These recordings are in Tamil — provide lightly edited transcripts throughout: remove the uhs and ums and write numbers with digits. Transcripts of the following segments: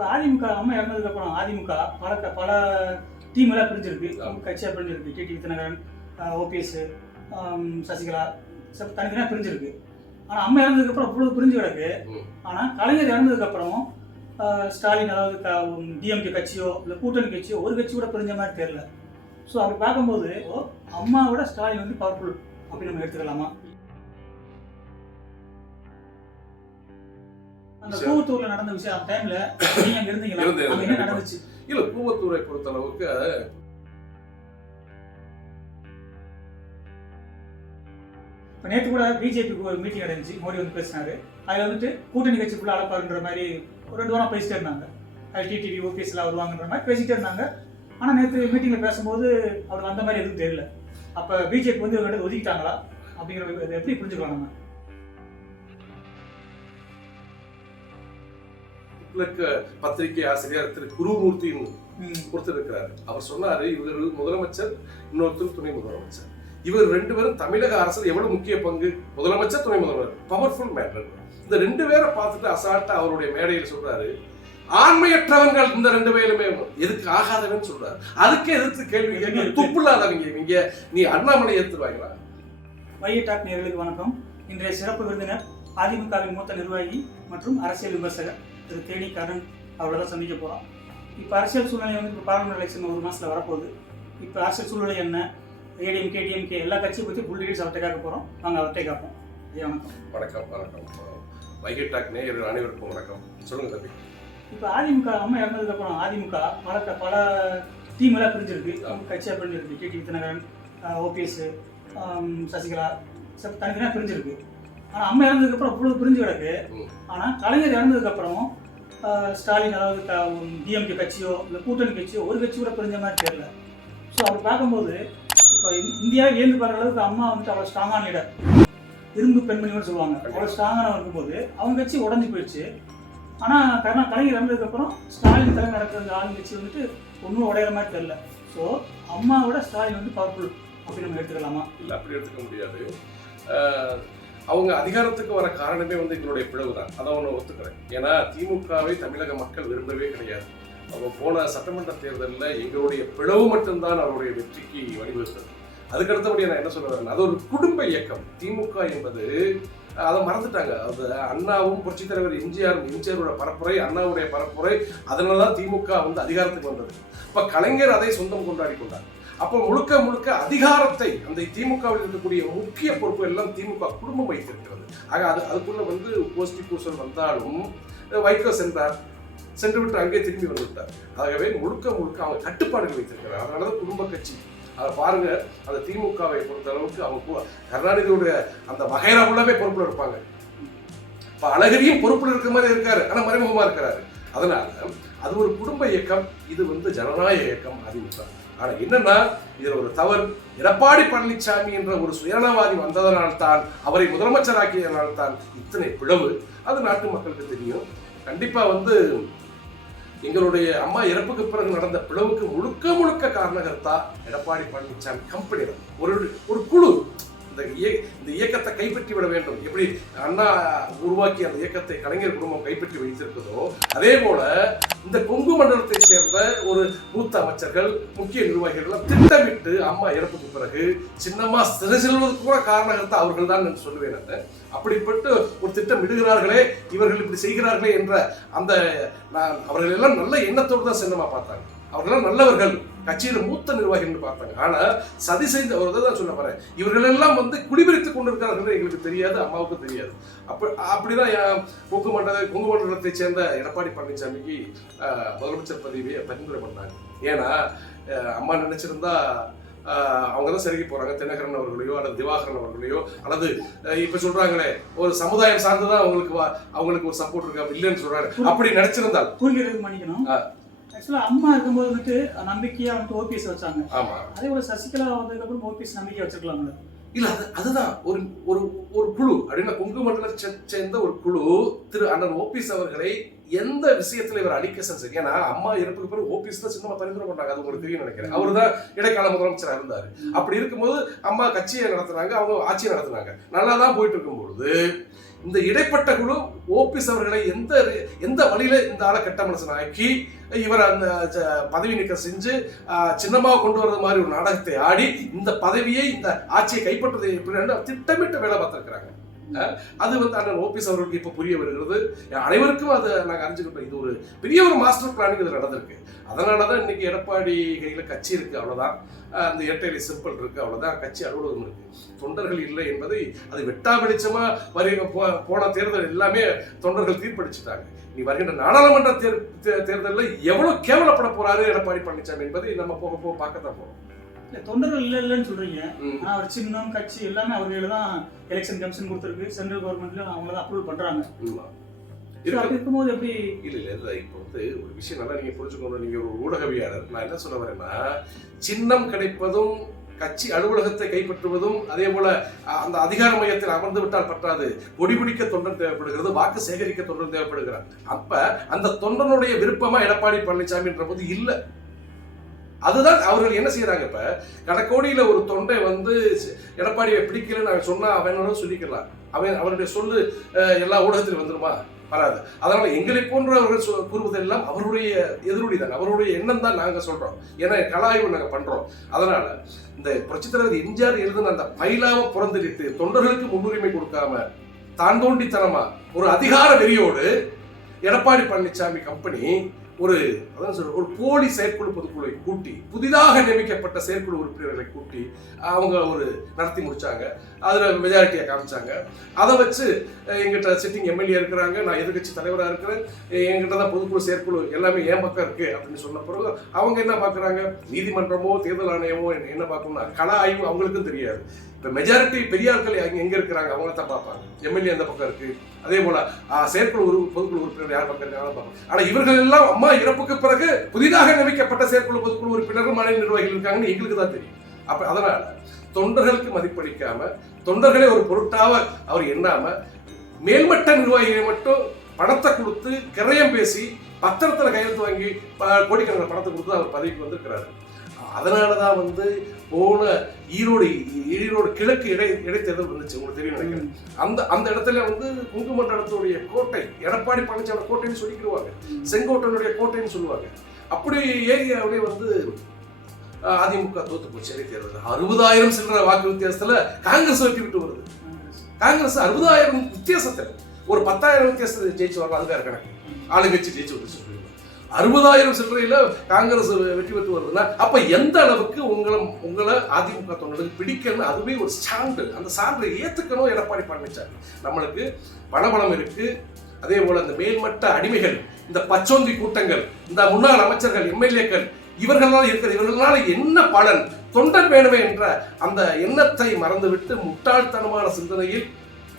இப்போ அதிமுக அம்மா இறந்ததுக்கப்புறம் அதிமுக பல டீமெல்லாம் பிரிஞ்சிருக்கு, கட்சியாக பிரிஞ்சிருக்கு. டிடி வித்யநாதன், ஓபிஎஸ், சசிகலா தனித்தனியாக பிரிஞ்சிருக்கு. ஆனால் அம்மா இறந்ததுக்கப்புறம் அவ்வளோ பிரிஞ்சு கிடக்கு. ஆனால் கலைஞர் இறந்ததுக்கப்புறம் ஸ்டாலின், அதாவது டிஎம்கே கட்சியோ இல்லை கூட்டணி கட்சியோ ஒரு கட்சி கூட பிரிஞ்ச மாதிரி தெரியல. ஸோ அப்படி பார்க்கும்போது அம்மாவோட ஸ்டாலின் வந்து பவர்ஃபுல் அப்படின்னு நம்ம எடுத்துக்கலாமா? அந்த கூவத்தூர்ல நடந்த விஷயம் அந்த டைம்ல நீங்க அங்க இருந்தீங்களா? என்ன நடந்துச்சு? இல்ல, கூவத்தூரை பொறுத்த அளவுக்கு இப்போ நேற்று கூட பிஜேபிக்கு ஒரு மீட்டிங் நடந்துச்சு, மோடி வந்து பேசினாரு. அதில் வந்துட்டு கூட்டணி கட்சிக்குள்ள அழைப்பாருன்ற மாதிரி ஒரு 2 வாரம் பேசிட்டே இருந்தாங்க. டிடிவி ஓபிஎஸ்லாம் வருவாங்கன்ற மாதிரி பேசிட்டே இருந்தாங்க. ஆனால் நேற்று மீட்டிங்கில் பேசும்போது அவருக்கு அந்த மாதிரி எதுவும் தெரியல. அப்போ பிஜேபி வந்து இவங்க ஒதுக்கிட்டாங்களா அப்படிங்கிற எப்படி புரிஞ்சுக்கலாம் நம்ம? பத்திரிகை ஆசிரியர் திரு குருமூர்த்தின்னு ஒருத்தர் இருக்கிறாரு. அவர் சொன்னாரு, இவர் முதலமைச்சர், இன்னொருத்தர் துணை முதலமைச்சர். இவர் 2 பேரும் தமிழக அரசு எவ்வளவு முக்கிய பங்கு, முதலமைச்சர் துணை முதல்வர், பவர்ஃபுல் மேட்டர். இந்த 2 பேரை பார்த்துட்டு அசால்ட்டா அவருடைய மேடையில் சொல்றாரு, ஆண்மையற்றவங்கள் இந்த 2 பேருமே எதுக்கு ஆகாதவன்னு சொல்றாரு. அதுக்கே எதிர்த்து கேள்வி கேட்க துப்புள்ளாதவங்க இவங்க, நீ அண்ணாமலை ஏத்துவாங்களா? வைகை டாக் நேயர்களுக்கு வணக்கம். இன்றைய சிறப்பு விருந்தினர் அதிமுகவின் மூத்த நிர்வாகி மற்றும் அரசியல் விமர்சகர் திரு தேனி கரண் அவரை தான் சந்திக்க போகிறோம். இப்போ அரசியல் சூழ்நிலை வந்து இப்போ பார்லிமெண்ட் எலெக்ஷன் 1 மாதத்தில் வரப்போகுது. இப்போ அரசியல் சூழ்நிலை என்ன, ஏடிஎம்கே டிஎம்கே எல்லா கட்சியை பற்றி ஃபுல் டீடைல்ஸ் அவர்கிட்ட கேட்க போகிறோம். நாங்கள் அவர்கிட்ட கேட்போம். ஐயா வணக்கம். வணக்கம். வணக்கம். வைகை டாக் நேயர்கள் அனைவருக்கும் வணக்கம். சொல்லுங்க தம்பி. இப்போ அதிமுக அம்மா இறந்ததுக்கப்புறம் அதிமுக பல டீமெல்லாம் பிரிஞ்சிருக்கு, கட்சியாக பிரிஞ்சிருக்கு. டிடி வித்யநாதன், ஓபிஎஸ், சசிகலா தனித்தனியாக பிரிஞ்சிருக்கு. ஆனால் அம்மா இறந்ததுக்கப்புறம் அவ்வளோ பிரிஞ்சு கிடக்கு. ஆனால் கலைஞர் இறந்ததுக்கப்புறம் ஸ்டாலின், அதாவது டிஎம்கே கட்சியோ இல்லை கூட்டணி கட்சியோ ஒரு கட்சி கூட பிரிஞ்ச மாதிரி தெரியல. ஸோ அப்படி பார்க்கும்போது இப்போ இந்தியாவை ஏந்து பார்க்குற அளவுக்கு அம்மா வந்துட்டு அவ்வளோ ஸ்ட்ராங்கான லீடர், இரும்பு பெண்மணின்னு சொல்லுவாங்க, அவ்வளோ ஸ்ட்ராங்கான இருக்கும்போது அவங்க கட்சி உடஞ்சி போயிடுச்சு. ஆனால் கலைஞர் இறந்ததுக்கப்புறம் ஸ்டாலின் தலைமை நடக்கிற ஆளுங்கட்சி வந்துட்டு ஒன்றும் உடையிற மாதிரி தெரியல. ஸோ அம்மாவோட ஸ்டாலின் வந்து பவர்ஃபுல் அப்படின்னு நம்ம எடுத்துக்கலாமா? இல்லை, அப்படி எடுத்துக்க முடியாது. அவங்க அதிகாரத்துக்கு வர காரணமே வந்து எங்களுடைய பிளவு தான். அதை ஒன்று ஒத்துக்கிறேன். ஏன்னா திமுகவை தமிழக மக்கள் விரும்பவே கிடையாது. அவங்க போன சட்டமன்ற தேர்தலில் எங்களுடைய பிளவு மட்டும்தான் அவருடைய வெற்றிக்கு வழிவகுத்தது. அதுக்கடுத்தபடி நான் என்ன சொல்ல வரேன், அது ஒரு குடும்ப இயக்கம். திமுக என்பது அதை மறந்துட்டாங்க. அது அண்ணாவும் புரட்சித் தலைவர் எம்ஜிஆரோட பரப்புரை, அண்ணாவுடைய பரப்புரை, அதனால தான் திமுக வந்து அதிகாரத்துக்கு வந்தது. இப்போ கலைஞர் அதை சொந்தம் கொண்டாடி கொண்டார். அப்போ முழுக்க முழுக்க அதிகாரத்தை அந்த திமுகவில் இருக்கக்கூடிய முக்கிய பொறுப்பு எல்லாம் திமுக குடும்பம் வைத்திருக்கிறது. ஆக அதுக்குள்ள வந்து கோஷ்டி பூசல் வந்தாலும் வைகோ சென்று விட்டு அங்கே திரும்பி வந்து விட்டார். ஆகவே முழுக்க அவங்க கட்டுப்பாடுகள் வைத்திருக்கிறார். அதனாலதான் குடும்ப கட்சி. அதை பாருங்க, அந்த திமுகவை பொறுத்த அளவுக்கு அவங்க கருணாநிதியோட அந்த வகைரா உள்ளவே பொறுப்புல இருப்பாங்க. இப்ப அழகிரியும் பொறுப்புல இருக்கிற மாதிரி இருக்காரு, ஆனா மறைமுகமா இருக்கிறாரு. அதனால அது ஒரு குடும்ப இயக்கம். இது வந்து ஜனநாயக இயக்கம் அதிமுக. ஆனா என்னன்னா, இதுல ஒரு தவறு, எடப்பாடி பழனிசாமி என்ற ஒரு சுயநலவாதி வந்ததனால்தான், அவரை முதலமைச்சராக்கியதனால்தான் இத்தனை பிளவு. அது நாட்டு மக்களுக்கு தெரியும். கண்டிப்பா வந்து எங்களுடைய அம்மா இறப்புக்கு பிறகு நடந்த பிளவுக்கு முழுக்க காரணகர்த்தா எடப்பாடி பழனிசாமி கம்பெனி தான். ஒரு குழு இந்த இயக்கத்தை கைப்பற்றி விட வேண்டும். எப்படி அண்ணா உருவாக்கி அந்த இயக்கத்தை கலைஞர் குடும்பம் கைப்பற்றி வைத்திருக்கிறதோ, அதே போல இந்த கொங்கு மண்டலத்தை சேர்ந்த ஒரு மூத்த அமைச்சர்கள், முக்கிய நிர்வாகிகள் திட்டமிட்டு அம்மா இறப்புக்கு பிறகு சின்னமா சிறு செல்வதற்கு கூட காரணகர்த்தா அவர்கள் தான் என்று சொல்லுவேன். அப்படிப்பட்டு ஒரு திட்டம் இடுகிறார்களே, இவர்கள் இப்படி செய்கிறார்களே என்ற அந்த அவர்கள் எல்லாம் நல்ல எண்ணத்தோடு தான் சின்னமா பார்த்தாங்க. அவர்களெல்லாம் நல்லவர்கள், கட்சியில மூத்த நிர்வாகிகள் பார்த்தாங்க. ஆனா சதி செய்த ஒரு தான் சொல்ல போறேன், இவர்கள் எல்லாம் வந்து குடிபிடித்துக் கொண்டிருக்கிறார்கள் எங்களுக்கு தெரியாது, அம்மாவுக்கும் தெரியாது. அப்படிதான் கொங்கு மண்டலத்தை சேர்ந்த எடப்பாடி பழனிசாமிக்கு முதலமைச்சர் பதவியை பரிந்துரை பண்ணாங்க. ஏன்னா அம்மா நினைச்சிருந்தா அவங்க தான் சரிக்கு போறாங்க, தினகரன் அவர்களையோ அல்லது திவாகரன் அவர்களையோ, அல்லது இப்ப சொல்றாங்களே ஒரு சமுதாயம் சார்ந்துதான் அவங்களுக்கு ஒரு சப்போர்ட் இருக்கா இல்லைன்னு சொல்றாங்க. அப்படி நினைச்சிருந்தால் மன்னிக்கணும். ஆக்சுவலா அம்மா இருக்கும்போது வந்துட்டு நம்பிக்கையா வந்து ஓபிஎஸ் வச்சாங்க. ஆமா, அதே போல சசிகலா வந்ததுக்கு அப்புறம் ஓபிஎஸ் நம்பிக்கை வச்சிருக்கலாம்ல. இல்ல, அதுதான் ஒரு குழு அப்படின்னா கொங்கு மண்டலத்தை சேர்ந்த ஒரு குழு திரு அண்ணன் ஓபிஎஸ் அவர்களை எந்த விஷயத்துல இவர் அலிகேஷன் சரி. ஏன்னா அம்மா இறப்புக்கு பிறகு ஓபிஎஸ் தான் சின்னமா பரிந்துரை பண்ணாங்க, அது உங்களுக்கு தெரியும் நினைக்கிறேன். அவர் தான் இடைக்கால முதலமைச்சராக இருந்தார். அப்படி இருக்கும்போது அம்மா கட்சியை நடத்துனாங்க, அவங்க ஆட்சியை நடத்துனாங்க, நல்லா தான் போயிட்டு இருக்கும்பொழுது இந்த இடைப்பட்ட குழு ஓபிஎஸ் அவர்களை எந்த வழியில இந்த ஆளை கெட்ட மனுஷனாக்கி இவர் அந்த பதவி நீக்கம் செஞ்சு சின்னமாக கொண்டு வர்றது மாதிரி ஒரு நாடகத்தை ஆடி இந்த பதவியை இந்த ஆட்சியை கைப்பற்றுவதை எப்படி திட்டமிட்டு வேலை பார்த்திருக்கிறாங்க. அது அண்ணன் ஓபிஎஸ் அவர்களுக்கு இப்ப புரிய வருகிறது. அனைவருக்கும் அதை நாங்கள் அறிஞ்சுக்கிட்டோம். இது ஒரு பெரிய ஒரு மாஸ்டர் பிளானிங் இது நடந்திருக்கு. அதனாலதான் இன்னைக்கு எடப்பாடி கையில கட்சி இருக்கு, அவ்வளவுதான். அந்த இரட்டை சிம்பிள் இருக்கு, அவ்வளவுதான். கட்சி அலுவலகம் இருக்கு, தொண்டர்கள் இல்லை என்பதை அது வெட்டா வெளிச்சமா போன தேர்தல் எல்லாமே தொண்டர்கள் தீர்ப்பளிச்சுட்டாங்க. நீ வருகின்ற நாடாளுமன்ற தேர்தலில் எவ்வளவு கேவலப்பட போறாரு எடப்பாடி பழனிசாமி என்பதை நம்ம போக போக பார்க்கத்தான் போறோம். தொண்டர்கள் இல்லைன்னு சொல்றீங்க, ஆனா அவர் சின்னம் கட்சி எல்லாமே அவர்கள தான் எலெக்ஷன் கமிஷன் கொடுத்துருக்கு, சென்ட்ரல் கவர்மெண்ட்லயும் அவங்க தான் அப்ரூவ் பண்றாங்க. இருக்கும்போது எப்படி இல்ல இப்போ ஒரு விஷயம் நல்லா நீங்க புரிஞ்சுக்கணும். நீங்க ஒரு ஊடகவியாளர், நான் என்ன சொல்ல வரேன்னா, சின்னம் கிடைப்பதும் கட்சி அலுவலகத்தை கைப்பற்றுவதும் அதே போல அந்த அதிகார மையத்தில் அமர்ந்து விட்டால் பற்றாது, கொடி பிடிக்க தொண்டன் தேவைப்படுகிறது, வாக்கு சேகரிக்க தொண்டன் தேவைப்படுகிறார். அப்ப அந்த தொண்டனுடைய விருப்பமா எடப்பாடி பழனிசாமின்ற போது இல்ல. அதுதான் அவர்கள் என்ன செய்யறாங்க. இப்ப கடக்கோடியில ஒரு தொண்டை எடப்பாடியை பிடிக்கலன்னு அவன் சொன்னா அவன் சொல்லிக்கலாம். அவனுடைய சொல்லு எல்லா ஊடகத்திலும் வந்துருமா? வராது. அதனால எங்களை போன்றவர்கள் கூறுவதெல்லாம் அவருடைய எதிரொலி தான், அவருடைய எண்ணம் தான் நாங்க சொல்றோம். ஏன்னா கலாய்வு நாங்க பண்றோம். அதனால இந்த புரட்சித் தலைவர் எம்ஜிஆர் எழுதின அந்த பயிலாம புறந்தளித்து தொண்டர்களுக்கு முன்னுரிமை கொடுக்காம தான் தோண்டித்தனமா ஒரு அதிகார வெறியோடு எடப்பாடி பழனிசாமி கம்பெனி ஒரு போலி செயற்குழு பொதுக்குழுவை கூட்டி புதிதாக நியமிக்கப்பட்ட செயற்குழு உறுப்பினர்களை கூட்டி அவங்க ஒரு நடத்தி முடிச்சாங்க. அதுல மெஜாரிட்டியை காமிச்சாங்க. அதை வச்சு எங்கிட்ட சிட்டிங் எம்எல்ஏ இருக்கிறாங்க, நான் எதிர்கட்சி தலைவராக இருக்கிறேன், என்கிட்ட தான் பொதுக்குழு செயற்குழு எல்லாமே என் பக்கம் இருக்கு அப்படின்னு சொன்ன பிறகு அவங்க என்ன பாக்குறாங்க, நீதிமன்றமோ தேர்தல் ஆணையமோ என்ன பார்க்கணும்னா கள ஆய்வு அவங்களுக்கும் தெரியாது. இப்ப மெஜாரிட்டி பெரியார்கள் எங்க இருக்கிறாங்க அவங்கள தான் பார்ப்பாங்க. எம்எல்ஏ அந்த பக்கம் இருக்கு, அதே போல செயற்குழு பொதுக்குழு உறுப்பினர் யார் பக்கம் இருக்காங்க பார்ப்பாங்க. ஆனா இவர்கள் எல்லாம் அம்மா இறப்புக்கு பிறகு புதிதாக நியமிக்கப்பட்ட செயற்குழு பொதுக்குழு உறுப்பினர்கள் மாநில நிர்வாகிகள் இருக்காங்கன்னு எங்களுக்கு தான் தெரியும். அப்ப அதனால தொண்டர்களுக்கு மதிப்பளிக்காம தொண்டர்களே ஒரு பொருட்டாக அவர் எண்ணாம மேல்மட்ட நிர்வாகிகளை மட்டும் பணத்தை கொடுத்து கிரயம் பேசி பத்திரத்துல கையெழுத்து வாங்கி கோடிக்கணக்கில் பணத்தை கொடுத்து அவர் பதவிக்கு வந்திருக்கிறாரு. அதனாலதான் போன ஈரோடு கிழக்கு இடைத்தேர்தல் வந்துச்சு, உங்களுக்கு தெரியும் நினைக்கிறேன். அந்த இடத்துல குங்குமண்டலத்துடைய கோட்டை எடப்பாடி பழனிசாமி கோட்டைன்னு சொல்லிக்கிடுவாங்க, செங்கோட்டனுடைய கோட்டைன்னு சொல்லுவாங்க. அப்படி ஏரியாவிலே அதிமுக தோத்து போச்சு இடைத்தேர்தல். 60,000 சில்லற வாக்கு வித்தியாசத்துல காங்கிரஸ் வெற்றி விட்டு வருது. காங்கிரஸ் 60,000 வித்தியாசத்துல ஒரு 10,000 வித்தியாசத்தை ஜெயிச்சு வரலாம், அதுக்காக கணக்கு ஆளுங்கட்சி ஜெயிச்சு வந்து 60,000 சில்லறையில காங்கிரஸ் வெற்றி பெற்று வருதுன்னா அப்ப எந்த அளவுக்கு உங்களை அதிமுக தொண்டர்களுக்கு பிடிக்கணும், அதுவே ஒரு சான்று. அந்த சான்றை ஏத்துக்கணும் எடப்பாடி பழனிசாமி. நம்மளுக்கு பணபலம் இருக்கு, அதே போல இந்த மேல்மட்ட அடிமைகள், இந்த பச்சோந்தி கூட்டங்கள், இந்த முன்னாள் அமைச்சர்கள், எம்எல்ஏக்கள், இவர்களால என்ன பலன், தொண்டன் வேணுமே என்ற அந்த எண்ணத்தை மறந்துவிட்டு முட்டாள்தனமான சிந்தனையில்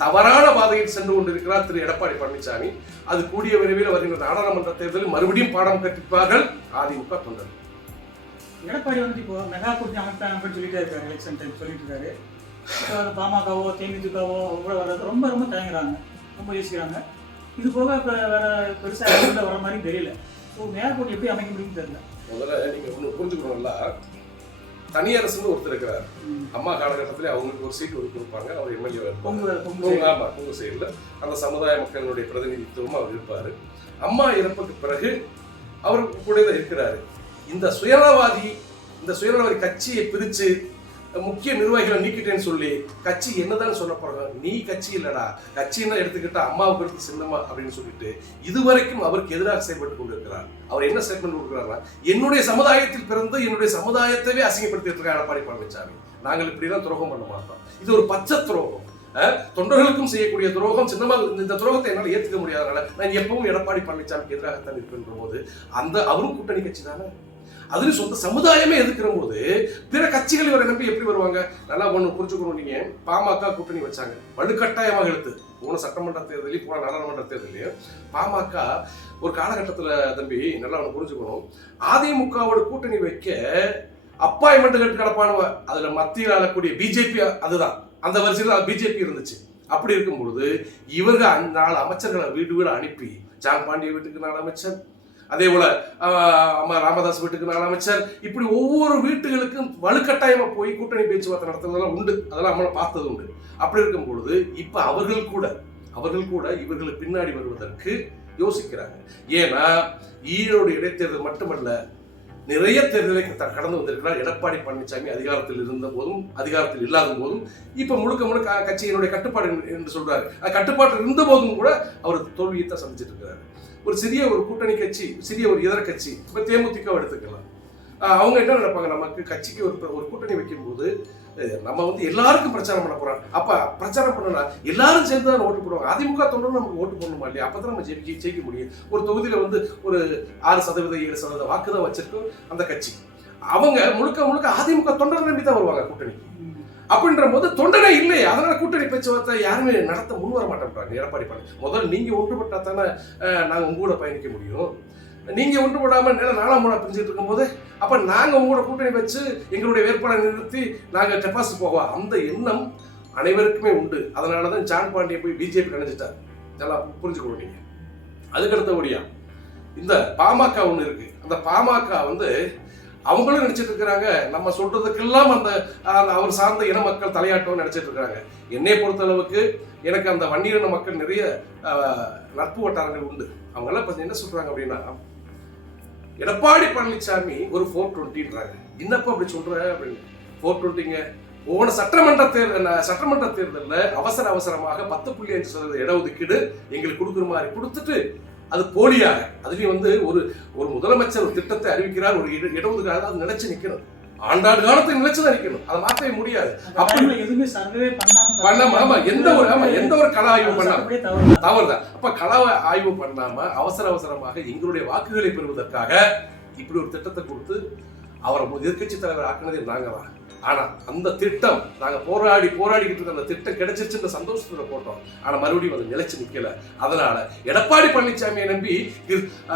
தவறான பாதையில் சென்று கொண்டிருக்கிறார் திரு எடப்பாடி பழனிசாமி. அது கூடிய விரைவில் வருகின்ற நாடாளுமன்ற தேர்தலில் மறுபடியும் பாடம் கற்பிப்பார்கள் அதிமுக தொண்டர்கள். எடப்பாடி இப்போ மெகா கூட்டணி அமைப்பு சொல்லிட்டே இருக்காரு, எலெக்ஷன் டைம் சொல்லிட்டு இருக்காரு. பாமகவோ தேமுதிகவோ வர்றது ரொம்ப ரொம்ப தயங்குறாங்க, ரொம்ப யோசிக்கிறாங்க. இது போக இப்போ வேற பெருசாக வர மாதிரி தெரியல. மெகா கூட்டணி எப்படி அமைக்க முடியும்னு தெரியல. முதல்ல நீங்க ஒன்று புரிஞ்சுக்கணும்ல, தனியரசுன்னு ஒருத்தர் இருக்கிறார். அம்மா காலகட்டத்திலே அவங்களுக்கு ஒரு சீட் ஒதுக்கி கொடுப்பாங்க, அவர் எம்எல்ஏ பொங்கு சைடில் அந்த சமுதாய மக்களுடைய பிரதிநிதித்துவம் அவர் இருப்பாரு. அம்மா இறப்புக்கு பிறகு அவர் கூட இருக்கிறாரு. இந்த சுயநலவாதி கட்சியை பிரிச்சு முக்கிய நிர்வாகிகளை நீக்கிட்டேன்னு சொல்லி கட்சி என்னதான் சொல்ல போறாங்க, நீ கட்சி இல்லடா, கட்சின்னா எடுத்துக்கிட்டா அம்மாவுக்கு எடுத்து சின்னமா அப்படின்னு சொல்லிட்டு இதுவரைக்கும் அவருக்கு எதிராக செயல்பட்டு கொண்டிருக்கிறார். அவர் என்ன ஸ்டேட்மெண்ட் கொடுக்கிறாருன்னா, என்னுடைய சமுதாயத்தில் பிறந்து என்னுடைய சமுதாயத்தவே அசிங்கப்படுத்திட்டு இருக்காங்க எடப்பாடி பழனிசாமி, நாங்கள் இப்படிலாம் துரோகம் பண்ண மாட்டோம், இது ஒரு பச்சை துரோகம், தொண்டர்களுக்கும் செய்யக்கூடிய துரோகம், சின்னமா இந்த துரோகத்தை என்னால் ஏற்றுக்க முடியாதனால நான் எப்பவும் எடப்பாடி பழனிசாமிக்கு எதிராகத்தான் இருக்கின்ற போது அவரும் கூட்டணி கட்சி தானே, அதுல சொந்த சமுதாயமே எதிர்க்கிற போது பிற கட்சிகள் இவரை நம்பி எப்படி வருவாங்க? நல்லா ஒண்ணு புரிஞ்சுக்கணும். நீங்க பாமக கூட்டணி வச்சாங்க, வலுக்கட்டாயமாக எடுத்து போன சட்டமன்ற தேர்தலையும் போன நாடாளுமன்ற தேர்தலையும் பாமக ஒரு காலகட்டத்துல தம்பி நல்லா ஒண்ணு புரிஞ்சுக்கணும், அதிமுகவோட கூட்டணி வைக்க அப்பாயின்மெண்ட் கேட்டு கிடப்பானுவ. அதுல மத்தியில் ஆளக்கூடிய பிஜேபி, அதுதான் அந்த வரிசையில் பிஜேபி இருந்துச்சு. அப்படி இருக்கும் பொழுது இவர்கள் 4 அமைச்சர்களை வீடு வீடு அனுப்பி ஜான் பாண்டிய வீட்டுக்கு நான் அமைச்சர், அதே போல அம்மா ராமதாஸ் வீட்டுக்கு நான் அமைச்சர். இப்படி ஒவ்வொரு வீட்டுகளுக்கும் வலுக்கட்டாயமா போய் கூட்டணி பேச்சுவார்த்தை நடத்துறதெல்லாம் உண்டு. அதெல்லாம் நம்மள பார்த்தது உண்டு. அப்படி இருக்கும் பொழுது இப்ப அவர்கள் கூட இவர்களுக்கு பின்னாடி வருவதற்கு யோசிக்கிறாங்க. ஏன்னா ஈரோடு இடைத்தேர்தல் மட்டுமல்ல, நிறைய தேர்தலை கடந்து வந்திருக்கிறார் எடப்பாடி பழனிசாமி. அதிகாரத்தில் இருந்த போதும் அதிகாரத்தில் இல்லாத போதும் இப்ப முழுக்க கட்சியினுடைய கட்டுப்பாடு என்று சொல்றாரு. கட்டுப்பாடு இருந்த போதும் கூட அவர் தோல்வியை தான் சந்திச்சிட்டு இருக்கிறாரு. ஒரு சிறிய ஒரு கூட்டணி கட்சி, சிறிய ஒரு இதர கட்சி, இப்ப தேமுதிக எடுத்துக்கலாம். அவங்க என்ன நினைப்பாங்க, நமக்கு கட்சிக்கு ஒரு கூட்டணி வைக்கும் போது நம்ம வந்து எல்லாருக்கும் பிரச்சாரம் பண்ண போறோம். அப்ப பிரச்சாரம் பண்ணா எல்லாரும் சேர்ந்து தான் ஓட்டு போடுவாங்க. அதிமுக தொண்டரும் நமக்கு ஓட்டு போடணுமா இல்லையா? அப்பதான் நம்ம ஜெயிக்க முடியும். ஒரு தொகுதியில வந்து ஒரு 6% 7% வாக்கு தான் வச்சிருக்கும் அந்த கட்சி. அவங்க முழுக்க அதிமுக தொண்டரை நம்பி தான் வருவாங்க கூட்டணிக்கு. அப்படின்ற போது தொண்டனே இல்லையே, அதனால கூட்டணி பேச்சுவார்த்தை யாருமே நடத்த முன் வர மாட்டேன்றாங்க எடப்பாடி பழனிசாமி. முதல்ல நீங்க ஒன்றுபட்டா தானே நாங்க உங்க கூட பயணிக்க முடியும். நீங்க ஒன்றுபடாம நாலாம் மூணா பிரிஞ்சுட்டு இருக்கும் போது அப்ப நாங்க உங்களோட கூட்டணி வச்சு எங்களுடைய வேட்பாளரை நிறுத்தி நாங்க டெபாசிட் போவோம், அந்த எண்ணம் அனைவருக்குமே உண்டு. அதனாலதான் ஜான் பாண்டிய போய் பிஜேபி நினைச்சிட்டாரு. இதெல்லாம் புரிஞ்சுக்கணும் நீங்க. அதுக்கடுத்தபடியா இந்த பாமக ஒண்ணு இருக்கு. அந்த பாமக வந்து அவங்களும் நினைச்சிட்டு இருக்கிறாங்க நம்ம சொல்றதுக்கெல்லாம் அந்த அவர் சார்ந்த இன மக்கள் தலையாட்டம்னு நினைச்சிட்டு இருக்கிறாங்க. என்னை பொறுத்த அளவுக்கு எனக்கு அந்த வன்னியின மக்கள் நிறைய நட்பு வட்டாரங்கள் உண்டு. அவங்க எல்லாம் இப்ப என்ன சொல்றாங்க அப்படின்னா, எடப்பாடி பழனிசாமி ஒரு 420ன்றாங்க. என்னப்பா அப்படி சொல்ற அப்படின்னு. 420ங்க போன சட்டமன்ற தேர்தலில் அவசரமாக 10.5% இடஒதுக்கீடு எங்களுக்கு கொடுக்குற மாதிரி கொடுத்துட்டு அது போலியாக, அதுலயும் வந்து ஒரு முதலமைச்சர் ஒரு திட்டத்தை அறிவிக்கிறார், ஒரு இடஒதுக்கீடு, அது நினைச்சு நிக்கணும். ஆண்டாண்டு காலத்தை நினைச்சுதான் நிக்கணும், அதை மாற்றவே முடியாது. எதுவுமே சர்வே பண்ணாம எந்த ஒரு கள ஆய்வு பண்ணாம தவறுதான். அப்ப கள ஆய்வு பண்ணாம அவசரமாக எங்களுடைய வாக்குகளை பெறுவதற்காக இப்படி ஒரு திட்டத்தை கொடுத்து அவரை எதிர்கட்சி தலைவர் ஆக்கினதே நாங்க தான். ஆனா அந்த திட்டம் நாங்க போராடிக்கிட்டு இருக்க அந்த திட்டம் கிடைச்சிருச்சுன்ற சந்தோஷத்துல போட்டோம். ஆனா மறுபடியும் அது நிலைச்சு நிக்கல. அதனால எடப்பாடி பழனிசாமியை நம்பி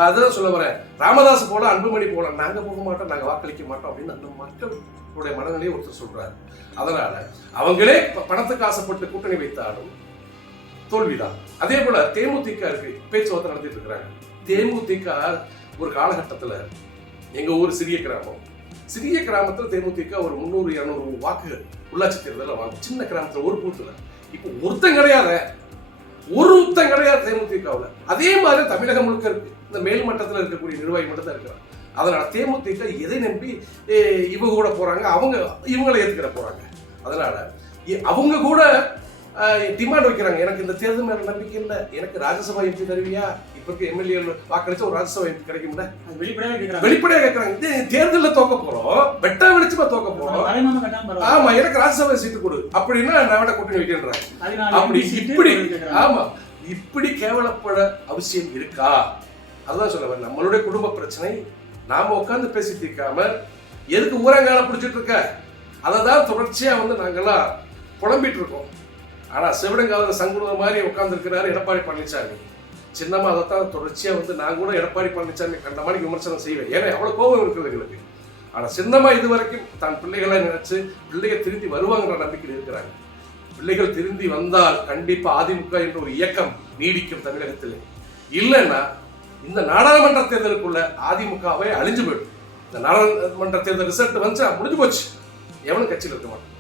அதான் சொல்ல வரேன், ராமதாஸ் போல அன்புமணி போல நாங்க போக மாட்டோம், நாங்க வாக்களிக்க மாட்டோம் அப்படின்னு அந்த மக்களுடைய மனநிலையை ஒருத்தர் சொல்றாரு. அதனால அவங்களே பணத்துக்கு ஆசைப்பட்டு கூட்டணி வைத்தாலும் தோல்விதான். அதே போல தேமுதிக இருக்கு, பேச்சுவார்த்தை நடத்திட்டு இருக்கிறாங்க. தேமுதிக ஒரு காலகட்டத்துல எங்க ஊர் சிறிய கிராமத்துல தேமுதிக ஒரு 300-200 வாக்குகள் உள்ளாட்சி தேர்தலில் வாங்க. சின்ன கிராமத்துல ஒரு பூத்துல இப்போ ஒருத்தன் கிடையாது தேமுதிகவில். அதே மாதிரி தமிழகம் முழுக்க இருக்கு. இந்த மேல் மட்டத்தில் இருக்கக்கூடிய நிர்வாகி மட்டும் தான் இருக்கிறாங்க. அதனால தேமுதிக எதை நம்பி இவங்க கூட போறாங்க, இவங்களை ஏத்துக்கிற போறாங்க. அதனால அவங்க கூட டிமாண்ட் வைக்கிறாங்க, எனக்கு இந்த தேர்தல் மேல நம்பிக்கை இல்லை, எனக்கு ராஜ்யசபா எம்பி தருவியா, இப்ப எம்எல்ஏ வாக்களிச்சா ஒரு ராஜ்யசபா எம்பி கிடைக்கும்ல, வெளிப்படையா கேட்கறாங்க. தேர்தலில் தோக்க போறோம், வெட்டா வெளிச்சமா தோக்க போறோம், ஆமா எனக்கு ராஜ்யசபா சீட்டு கொடு அப்படின்னா நான் கூட்டணி வைக்கின்றாங்க. அப்படி இப்படி கேவலப்பட அவசியம் இருக்கா? அதுதான் சொல்ல, நம்மளுடைய குடும்ப பிரச்சனை நாம உட்காந்து பேசி தீர்க்காம எதுக்கு ஊரங்கால பிடிச்சிட்டு இருக்க, அதை தான் தொடர்ச்சியா வந்து நாங்கெல்லாம் புலம்பிட்டு இருக்கோம். ஆனா சிவடங்கால சங்குடுற மாதிரி உட்கார்ந்து இருக்கிறாரு எடப்பாடி பழனிசாமி. சின்னமா அதைத்தான் தொடர்ச்சியா வந்து நான் கூட எடப்பாடி பழனிசாமி கண்ட மாதிரி விமர்சனம் செய்வேன், ஏன்னா அவ்வளவு கோபம் இருக்குது எங்களுக்கு. ஆனா சின்னமா இது வரைக்கும் தான் பிள்ளைகளை நினைச்சு பிள்ளைகள் திருந்தி வருவாங்கிற நம்பிக்கையில் இருக்கிறாங்க. பிள்ளைகள் திருந்தி வந்தால் கண்டிப்பா அதிமுக என்ற ஒரு இயக்கம் நீடிக்கும் தமிழகத்தில். இல்லைன்னா இந்த நாடாளுமன்ற தேர்தலுக்குள்ள அதிமுகவை அழிஞ்சு போயிடும். இந்த நாடாளுமன்ற தேர்தல் ரிசல்ட் வந்துச்சா முடிஞ்சு போச்சு, எவனும் கட்சியில் இருக்க மாட்டான்.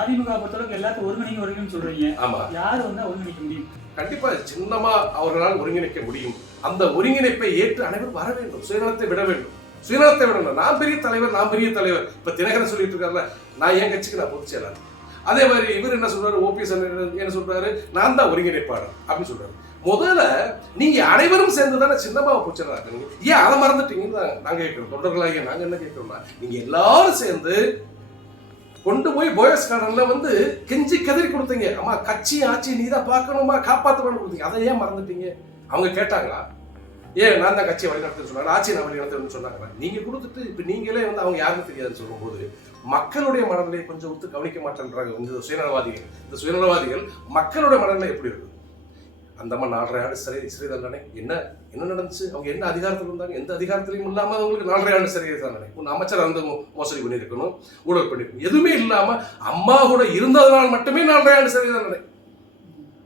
அதிமுக பொறுத்தளவுக்கு எல்லாத்தையும் ஒருங்கிணைக்க சொல்றீங்க. ஆமா, யாரு வந்து ஒருங்கிணைக்க முடியும்? கண்டிப்பா சின்னமா அவர்களால் ஒருங்கிணைக்க முடியும். அந்த ஒருங்கிணைப்பை ஏற்று அனைவரும் வர வேண்டும், சுயநலத்தை விட வேண்டும். நான் பெரிய தலைவர் இப்ப தினகரன் சொல்லிட்டு இருக்காருல்ல, நான் என் கட்சிக்கு நான் பொதுச் செயலாளர். அதே மாதிரி இவர் என்ன சொல்றாரு, ஓபிஎஸ் என்ன சொல்றாரு, நான் தான் ஒருங்கிணைப்பாளர் அப்படின்னு சொல்றாரு. முதல்ல நீங்க அனைவரும் சேர்ந்துதானே சின்னமாவை பொதுச்செயலாளர், ஏன் அதை மறந்துட்டீங்கன்னு நாங்க கேட்கிறோம். தொண்டர்களாக நாங்க என்ன கேட்கிறோம்னா, நீங்க எல்லாரும் சேர்ந்து கொண்டு போய் போயஸ் கார்டன்ல வந்து கெஞ்சி கதறி கொடுத்தீங்க, அம்மா கட்சி ஆட்சி நீ தான் பார்க்கணுமா காப்பாற்றணும்னு கொடுத்தீங்க, அதை ஏன் மறந்துட்டீங்க? அவங்க கேட்டாங்களா? ஏன் நான் தான் கட்சியை வழிநடத்துன்னு சொன்னாங்க, ஆட்சி நான் வழிநடத்துன்னு சொன்னாங்களா? நீங்க கொடுத்துட்டு இப்ப நீங்களே வந்து அவங்க யாருக்கும் தெரியாதுன்னு சொல்லும்போது மக்களுடைய மனநிலையை கொஞ்சம் ஒத்து கவனிக்க மாட்டேன்றாங்க இந்த சுயநலவாதிகள். மக்களுடைய மனநிலை எப்படி இருக்கு? அந்த அம்மா 4.5 ஆண்டு சிறை தண்டனை, என்ன நடந்துச்சு? அவங்க என்ன அதிகாரத்தில் இருந்தாங்க? எந்த அதிகாரத்திலையும் இல்லாம அவங்களுக்கு 4.5 ஆண்டு சிறை தண்டனை. ஒன்று அமைச்சர் வந்து மோசடி பண்ணியிருக்கணும், ஊழல் பண்ணிருக்கணும், எதுவுமே இல்லாம அம்மா கூட இருந்ததுனால் மட்டுமே 4.5 ஆண்டு சிறை தண்டனை.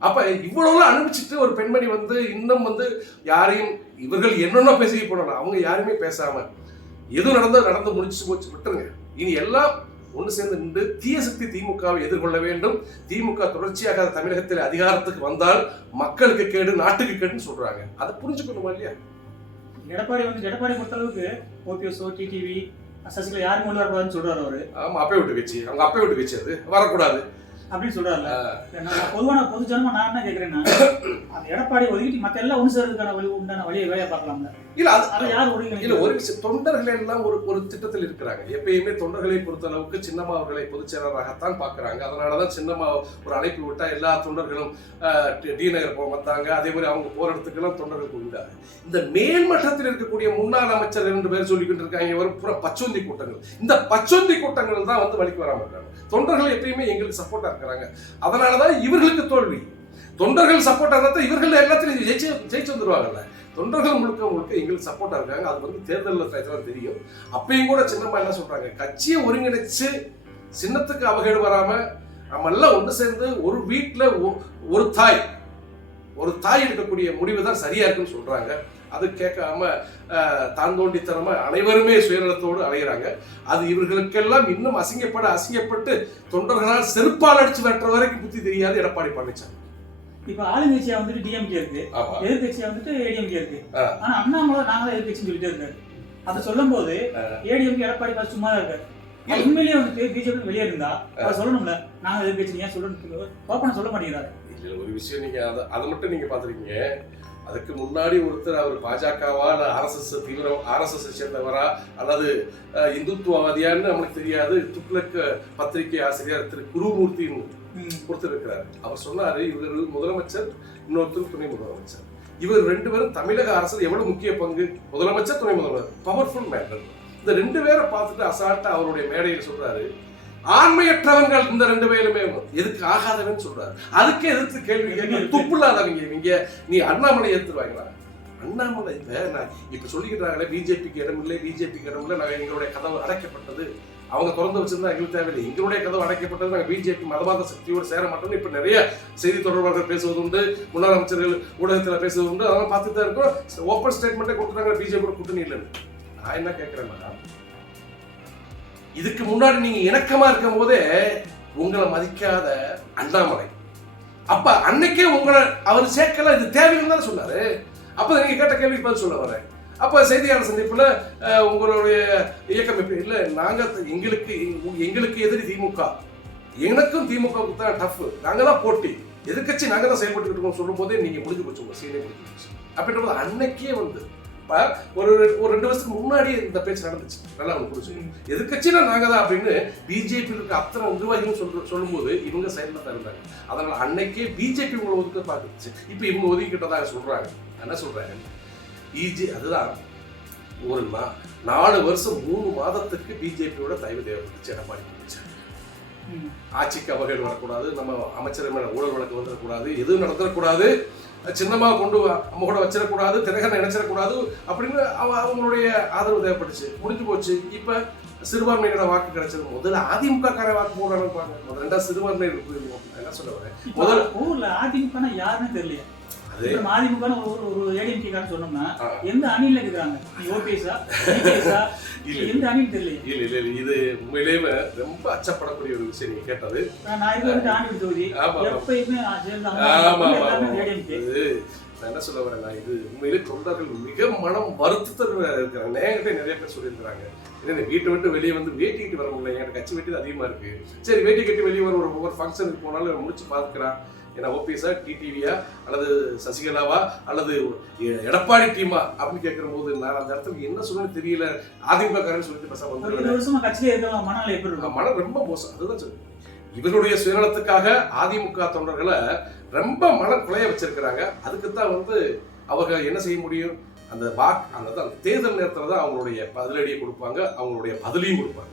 அப்ப இவ்வளவு அனுபவிச்சுட்டு ஒரு பெண்மணி வந்து இன்னும் வந்து யாரையும் இவர்கள் என்னென்ன பேசி போனாங்க, அவங்க யாருமே பேசாம எது நடந்து முடிச்சு போச்சு, விட்டுருங்க. இனி எல்லாம் ஒன்று சேர்ந்து நின்று தீய சக்தி திமுகவை எதிர்கொள்ள வேண்டும். திமுக தொடர்ச்சியாக தமிழகத்தில் அதிகாரத்துக்கு வந்தால் மக்களுக்கு கேடு, நாட்டுக்கு கேடுன்னு சொல்றாங்க. அதை புரிஞ்சுக்கணுமா இல்லையா? எடப்பாடி பொறுத்தளவுக்கு ஓபிஎஸ், டிடிவி, சசிகலா யாரும் கொண்டு வரக்கூடாதுன்னு சொல்றாரு அவரு. ஆமா, அப்பே விட்டு கட்சி, அவங்க அப்பே விட்டு கட்சி, அது வரக்கூடாது அப்படின்னு சொல்றாருல. பொது ஜனமா நான் என்ன கேட்கிறேன்னா, அந்த எடப்பாடி ஒதுக்கிட்டு மத்த எல்லாம் ஒன்று சேர்றதுக்கான உண்டான வழியை வேலையை பார்க்கலாம்ல. இல்ல அது யார் ஒதுக்கி இல்ல, ஒரு விஷயம், தொண்டர்கள் எல்லாம் ஒரு திட்டத்தில் இருக்கிறாங்க. எப்பயுமே தொண்டர்களை பொறுத்த அளவுக்கு சின்னம்மா அவர்களை பொதுச் செயலராகத்தான் பாக்குறாங்க. அதனாலதான் சின்னம்மா ஒரு அழைப்பு விட்டா எல்லா தொண்டர்களும் டி நகர் வந்தாங்க. அதே மாதிரி அவங்க போற இடத்துக்கெல்லாம் தொண்டர்கள் போகிறாங்க. இந்த மேல்மட்டத்தில் இருக்கக்கூடிய முன்னாள் அமைச்சர் 2 பேர் சொல்லிக்கிட்டு இருக்காங்க, ஒரு புற பச்சொந்தி கூட்டங்கள். இந்த பச்சொந்தி கூட்டங்கள் தான் வந்து வழிக்கு வராம இருக்காங்க. தொண்டர்கள் எப்பயுமே எங்களுக்கு சப்போர்ட்டா இருக்கிறாங்க. அதனாலதான் இவர்களுக்கு தோல்வி. தொண்டர்கள் சப்போர்ட்டா இருந்தா இவர்கள் எல்லாத்திலையும் ஜெயிச்சு வந்துருவாங்கல்ல. தொண்டர்கள் முழுக்க எங்களுக்கு சப்போர்ட்டா இருக்காங்க. அது வந்து தேர்தலில் தெரியும். அப்பயும் கூட சின்னம்மா என்ன சொல்றாங்க, கட்சியை ஒருங்கிணைச்சு சின்னத்துக்கு அவகேடு வராம நம்ம எல்லாம் ஒன்று சேர்ந்து ஒரு வீட்டுல ஒரு தாய் எடுக்கக்கூடிய முடிவு தான் சரியா இருக்குன்னு சொல்றாங்க. அது கேட்காம தான் தோண்டித்தனமா அனைவருமே சுயநலத்தோடு அலைகிறாங்க. அது இவர்களுக்கெல்லாம் இன்னும் அசிங்கப்பட்டு தொண்டர்களால் செருப்பால் அடிச்சு வெட்டுற வரைக்கும் புத்தி தெரியாது எடப்பாடி பழனிசாமி. இப்ப ஆளுங்கட்சியா வந்துட்டு டிஎம்கே இருக்கு, எதிர்கட்சியா வந்துட்டு ஏடிஎம்கே இருக்கு. ஆனா அண்ணாமலை நாங்களே எதிர்கட்சின்னு சொல்லிட்டே இருக்காரு. அதை சொல்லும் போது ஏடிஎம்கே எடப்பாடி சும்மா தான் இருக்காரு. உண்மையிலேயே வந்துட்டு பிஜேபி வெளியே இருந்தா அதை சொல்லணும்ல, நாங்க எதிர்கட்சி ஏன் சொல்லணும், ஓப்பனா சொல்ல மாட்டேங்கிறாரு. இல்ல, ஒரு விஷயம், நீங்க அதை மட்டும் நீங்க பாத்துருக்கீங்க. அதுக்கு முன்னாடி ஒருத்தர் அவர் பாஜகவா இல்ல ஆர்எஸ்எஸ் சேர்ந்தவரா அல்லது இந்துத்துவவாதியான்னு நமக்கு தெரியாது. துக்ளக் பத்திரிகை ஆசிரியர் திரு குருமூர்த்தி ஒருத்தர் இருக்கிறார். அவர் சொன்னாரு, இவர் முதலமைச்சர், இன்னொருத்தர் துணை முதலமைச்சர். இவர் 2 பேரும் தமிழக அரசில் எவ்வளவு முக்கிய பங்கு, முதலமைச்சர் துணை முதல்வர், பவர்ஃபுல் மேட்டர். இந்த 2 பேரை பார்த்துட்டு அசால்ட்டா அவருடைய மேடையில் சொல்றாரு, ஆண்மையற்றவங்கள் இந்த 2 பேருமே எதுக்கு ஆகாதவன்னு சொல்றாரு. அதுக்கே எதிர்த்து கேள்வி கேட்க துப்புலாதவங்க இவங்க. நீ அண்ணாமலை ஏத்துருவாங்களா? அண்ணாமலை இப்ப சொல்லிக்கிறாங்களே, பிஜேபிக்கு இடம் இல்லை, நாங்க எங்களுடைய கதவு அடைக்கப்பட்டது, அவங்க திறந்து வச்சிருந்தா எங்களுக்கு தேவையில்லை, எங்களுடைய கதவு அடைக்கப்பட்டது, நாங்கள் பிஜேபி மதவாத சக்தியோடு சேர மாட்டோம்னு இப்ப நிறைய செய்தி தொடர்பாளர்கள் பேசுவது உண்டு, முன்னாள் அமைச்சர்கள் ஊடகத்தில் பேசுவது உண்டு. அதெல்லாம் பார்த்துட்டு தான் இருக்கும். ஓப்பன் ஸ்டேட்மெண்ட்டே கொடுத்துட்டாங்க பிஜேபியோட கூட்டணி இல்லைன்னு. நான் என்ன கேட்கிறேன்னா, இதுக்கு முன்னாடி நீங்க இணக்கமா இருக்கும் போதே உங்களை மதிக்காத அண்ணாமலை அப்ப அன்னைக்கே உங்களை அவர் சேர்க்கல, இது தேவைன்னு தான் சொன்னாரு. அப்ப நீங்க கேட்ட கேள்விக்கு பதில் சொல்ல வரேன். அப்ப செய்தியாளர் சந்திப்புல உங்களுடைய இயக்கம் எப்படி இல்ல, நாங்க எங்களுக்கு எதிரி திமுக, எனக்கும் திமுகவுக்கு தான் டஃப், நாங்க தான் போட்டி, எதிர்கட்சி நாங்க தான் செயல்பட்டு இருக்கோம் சொல்லும் போதே நீங்க முடிஞ்சு போச்சு, உங்க சீனே முடிஞ்சு போச்சு. அப்படின்ற போது அன்னைக்கே வந்து ஒரு 2 வருஷத்துக்கு முன்னாடி இந்த பேச்சு நடந்துச்சு. நல்லா அவங்க புரிஞ்சுக்கணும். எதிர்கட்சினா நாங்க தான் அப்படின்னு பிஜேபி இருக்க அத்தனை நிர்வாகிகளும் சொல்லும் போது இவங்க சைலண்டா தான் இருந்தாங்க. அதனால அன்னைக்கே பிஜேபி உங்களை ஒதுக்க பார்த்துச்சு. இப்ப இவங்க ஒதுக்கிட்டதாக சொல்றாங்க. என்ன சொல்றாங்க, அதுதான் ஒரு 4 வருஷம் 3 மாதத்துக்கு பிஜேபியோட தயவு தேவைப்பட்டுச்சு எடப்பாடி பழனிசாமி. ஆட்சிக்கு அவகேடு வரக்கூடாது, நம்ம அமைச்சர் மேல ஊழல் வழக்கு வந்துடக்கூடாது, எதுவும் நடந்துடக்கூடாது, சின்னமா கொண்டு நம்ம கூட வச்சிடக்கூடாது, தினகரனை நினைச்சிடக்கூடாது அப்படின்னு அவங்களுடைய ஆதரவு தேவைப்பட்டுச்சு. முடிஞ்சு போச்சு. இப்ப சிறுபான்மையினோட வாக்கு கிடைச்சது. முதல்ல அதிமுக கார வாக்கு போடுறாங்க பாருங்க, முதல்ல சிறுபான்மையினர் போயிருவோம். என்ன சொல்ல வரேன், முதல்ல ஊர்ல அதிமுக யாருன்னு தெரியல. அதிமுக ஒரு ஏடிஎம்கே காரன் சொன்னோம்னா எந்த அணியில இருக்கிறாங்க, ஓபிஎஸ்ஆ எந்த அணின்னு தெரியல. இல்ல இது உண்மையிலேயே ரொம்ப அச்சப்படக்கூடிய ஒரு விஷயம் நீங்க கேட்டது. நான் என்ன சொல்ல வரேன்னா, இது உண்மையிலே தொண்டர்கள் மிக மனம் வருத்தத்தில் இருக்கிறாங்க. நேரத்தை நிறைய பேர் சொல்லியிருக்கிறாங்க, என்ன வீட்டை விட்டு வெளியே வந்து வேட்டிக்கிட்டு வர முடியல, என்கிட்ட கட்சி வெட்டி அதிகமா இருக்கு, சரி வேட்டி கட்டி வெளியே வர ஒரு ஃபங்க்ஷனுக்கு போனாலும் முடிச்சு பார்க்கிறான், ஏன்னா ஓபிஎஸ்ஆ, டிடிவியா அல்லது சசிகலாவா அல்லது எடப்பாடி டீமா அப்படின்னு கேட்கிற போது நான் அந்த இடத்துக்கு என்ன சொல்லணும்னு தெரியல. அதிமுக காரன்னு சொல்லிட்டு பேச மனம் ரொம்ப மோசம். அதுதான் சொல்லு, இவருடைய சுயநலத்துக்காக அதிமுக தொண்டர்களை ரொம்ப மனம் குலைய வச்சிருக்கிறாங்க. அதுக்குத்தான் வந்து அவங்க என்ன செய்ய முடியும், அந்த தேர்தல் நேரத்தில் தான் அவங்களுடைய பதிலடியை கொடுப்பாங்க, அவங்களுடைய பதிலையும் கொடுப்பாங்க.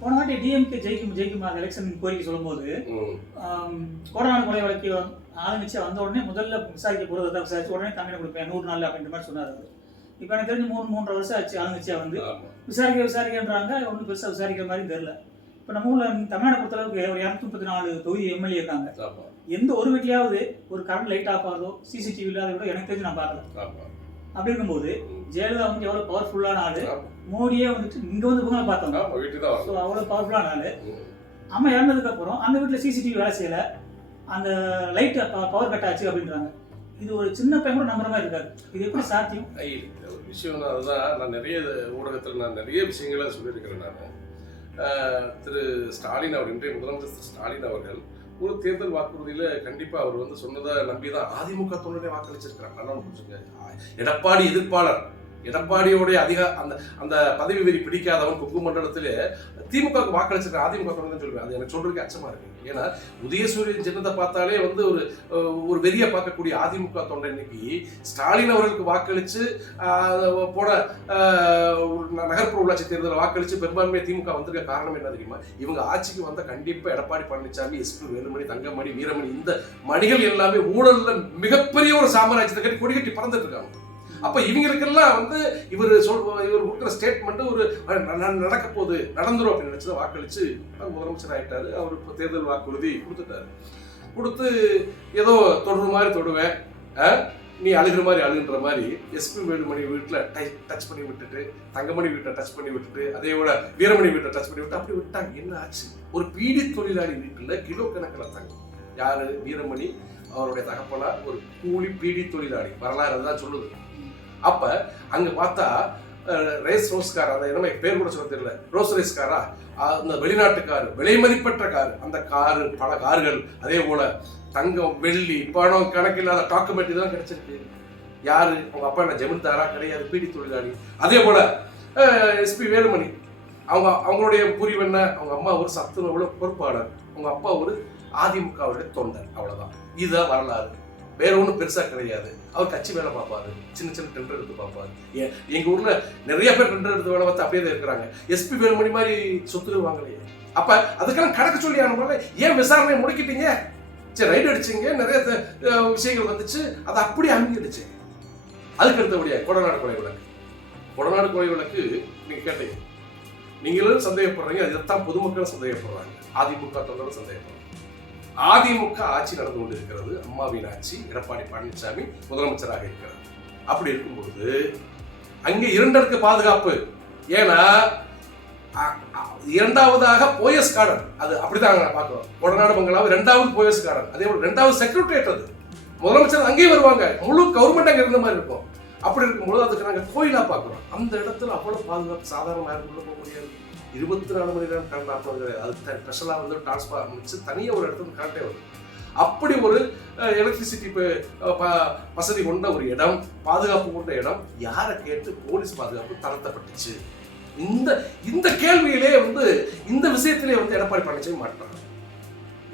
போன வாட்டி டிஎம்கே ஜெயிக்கும் அந்த எலெக்ஷன் கோரிக்கை சொல்லும்போது கொரோனா கொலை வழக்கு ஆளுங்கட்சியா வந்த உடனே முதல்ல விசாரிக்க போறது விசாரிச்சு உடனே தண்டனை கொடுப்பேன் 100 நாள் அப்படின்ற மாதிரி சொன்னார். இப்போ எனக்கு தெரிஞ்சு 3.5 வருஷம் ஆச்சு ஆளுங்கட்சியா வந்து விசாரிக்கன்றாங்க, ஒன்றும் பெருசாக விசாரிக்கிற மாதிரி தெரியல. இப்போ நம்ம ஊர்ல தமிழ்நாடு பொறுத்தளவுக்கு ஒரு 234 தொகுதி எம்எல்ஏ இருக்காங்க. எந்த ஒரு வீட்லயாவது ஒரு கரண்ட் லைட் ஆஃப் ஆகுதோ சிசிடிவி இல்லாத கூட எனக்கு தெரிஞ்சு நான் பார்க்கல. அப்படி இருக்கும்போது ஜெயலலிதா வந்து எவ்வளவு பவர்ஃபுல்லான ஆளு, மோடியே வந்துட்டு இங்க வந்து போக பார்த்தோம். ஸோ அவ்வளவு பவர்ஃபுல்லான ஆளு. அம்மா இறந்ததுக்கு அப்புறம் அந்த வீட்டுல சிசிடிவி வேலை செய்யல, அந்த லைட் பவர் கட் ஆச்சு அப்படின்றாங்க. இது ஒரு சின்ன பையன் கூட நம்புற மாதிரி இருக்காது. இது எப்படி சாத்தியம்? ஒரு விஷயம் அதுதான், நான் நிறைய ஊடகத்தில் நான் நிறைய விஷயங்களை சொல்லியிருக்கிறேன். நான் திரு ஸ்டாலின் அவர், இன்றைய முதலமைச்சர் ஸ்டாலின் அவர்கள் ஒரு தேர்தல் வாக்குறுதியில கண்டிப்பா அவர் வந்து சொன்னதை நம்பிதான் அதிமுக தொண்டரை வாக்களிச்சிருக்கிறார். நல்லா புரிஞ்சுங்க, எடப்பாடி எதிர்ப்பாளர், எடப்பாடியோடைய அந்த அந்த பதவி வெறி பிடிக்காதவன் கொங்கு மண்டலத்திலே திமுகவுக்கு வாக்களிச்சிருக்க அதிமுக தொண்டர் சொல்லுவேன். அது எனக்கு சொல்றதுக்கு அச்சமா இருக்கு. ஏன்னா உதயசூரியன் சின்னத்தை பார்த்தாலே வந்து ஒரு வெறிய பார்க்கக்கூடிய அதிமுக தொண்டர் இன்னைக்கு ஸ்டாலின் அவர்களுக்கு வாக்களிச்சு போன நகர்ப்புற உள்ளாட்சி தேர்தலில் வாக்களிச்சு பெரும்பான்மை திமுக வந்திருக்க காரணம் என்ன தெரியுமா? இவங்க ஆட்சிக்கு வந்த கண்டிப்பா எடப்பாடி பழனிசாமி, எஸ்பி வேலுமணி, தங்கமணி, வீரமணி, இந்த மணிகள் எல்லாமே ஊழல்ல மிகப்பெரிய ஒரு சாம்ராஜ்யத்தை கட்டி கொடி கட்டி பறந்துட்டு இருக்காங்க. அப்ப இவங்களுக்கெல்லாம் வந்து இவர் கொடுக்குற ஸ்டேட்மெண்ட் ஒரு நடக்க போகுது, நடந்துரும் அப்படின்னு நினைச்சு வாக்களிச்சு முதலமைச்சர் ஆயிட்டாரு. அவர் இப்போ தேர்தல் வாக்குறுதி கொடுத்துட்டாரு. கொடுத்து ஏதோ தொடுற மாதிரி தொடுவேன், நீ அழுகிற மாதிரி அழுகுன்ற மாதிரி எஸ்பி வேலுமணி வீட்டில் டச் பண்ணி விட்டுட்டு, தங்கமணி வீட்டை டச் பண்ணி விட்டுட்டு, அதே போல வீரமணி வீட்டை டச் பண்ணி விட்டு அப்படி விட்டாங்க. என்ன ஆச்சு? ஒரு பீடி தொழிலாளி வீட்டில் கிலோ கணக்கில் தங்கம். யாரு? வீரமணி அவருடைய தகப்பனா ஒரு கூலி பீடி தொழிலாளி. வரலாறு தான் சொல்லுது. அப்ப அங்க பார்த்தா ரேஸ் ரோஸ் கார், அந்த என்ன பேர் கூட சொல்ல தெரியல, ரோஸ் ரேஸ் காரா, அந்த வெளிநாட்டு காரு, விலை மதிப்பற்ற காரு, அந்த காரு, பல கார்கள், அதே போல தங்கம், வெள்ளி, பணம், கணக்கில்லாத டாக்குமெண்ட் இதெல்லாம் கிடைச்சிருக்கு. யாரு? அவங்க அப்பா என்ன ஜமீன்தாரா? கிடையாது, பீடி தொழிலாளி. அதே போல எஸ்பி வேலுமணி, அவங்களுடைய புரிவு என்ன? அவங்க அம்மா ஒரு சத்துணவுல பொறுப்பாளர், அவங்க அப்பா ஒரு அதிமுகவுடைய தொண்டர். அவ்வளவுதான். இதுதான் வரலாறு. வேற ஒன்றும் பெருசா கிடையாது. அவர் கட்சி வேலை பார்ப்பாரு, சின்ன சின்ன டெண்டர் எடுத்து பார்ப்பாரு. எங்க ஊர்ல நிறைய பேர் டெண்டர் எடுத்து வேலை பார்த்து அப்படியே தான் இருக்கிறாங்க. எஸ்பி வேலுமணி மாதிரி சொத்து வாங்கலையே. அப்ப அதுக்கெல்லாம் கணக்கு சொல்லி ஆனோம்ல, ஏன் விசாரணை முடிக்கிட்டீங்க? சரி, ரைடு அடிச்சிங்க, நிறைய விஷயங்கள் வந்துச்சு, அதை அப்படி அங்கீகரிச்சு. அதுக்கு அடுத்தபடியா கொடநாடு கொலை வழக்கு. கொடநாடு கொலை வழக்கு நீங்க கேட்டீங்க, நீங்களும் சந்தேகப்படுறீங்க, அதைத்தான் பொதுமக்களும் சந்தேகப்படுறாங்க, அதிமுக தொண்டரும் சந்தேகப்படுறாங்க. அதிமுக ஆட்சி நடந்து கொண்டு இருக்கிறது, அம்மாவின் ஆட்சி, எடப்பாடி பழனிசாமி முதலமைச்சராக இருக்கிறார். அப்படி இருக்கும்போது அங்கே இரண்டடுக்கு பாதுகாப்பு. ஏன்னா இரண்டாவதாக போயஸ் கார்டன், அது அப்படிதான் பார்க்கிறோம். கொடநாடு பங்களாவு இரண்டாவது போயஸ் கார்டன், அதே போல இரண்டாவது செக்ரட்டரியேட். அது முதலமைச்சர் அங்கேயும் வருவாங்க, முழு கவர்மெண்ட் அங்கே இருந்த மாதிரி இருக்கும். அப்படி இருக்கும்போது அதுக்கு நாங்கள் கோயிலா பார்க்கிறோம். அந்த இடத்துல அவ்வளவு பாதுகாப்பு சாதாரணமாக இருந்து போக முடியாது. 24 மணி நேரம் கரண்ட் ஆஃப் கிடையாது. அது ஸ்பெஷலாக வந்து டிரான்ஸ்ஃபார்மர் வச்சு தனியாக ஒரு இடத்துல கரண்டே வருது. அப்படி ஒரு எலக்ட்ரிசிட்டி வசதி கொண்ட ஒரு இடம், பாதுகாப்பு கொண்ட இடம், யாரை கேட்டு போலீஸ் பாதுகாப்பு தளர்த்தப்பட்டுச்சு? இந்த கேள்வியிலே வந்து இந்த விஷயத்திலே வந்து எடப்பாடி பழனிசாமி மாட்டாங்க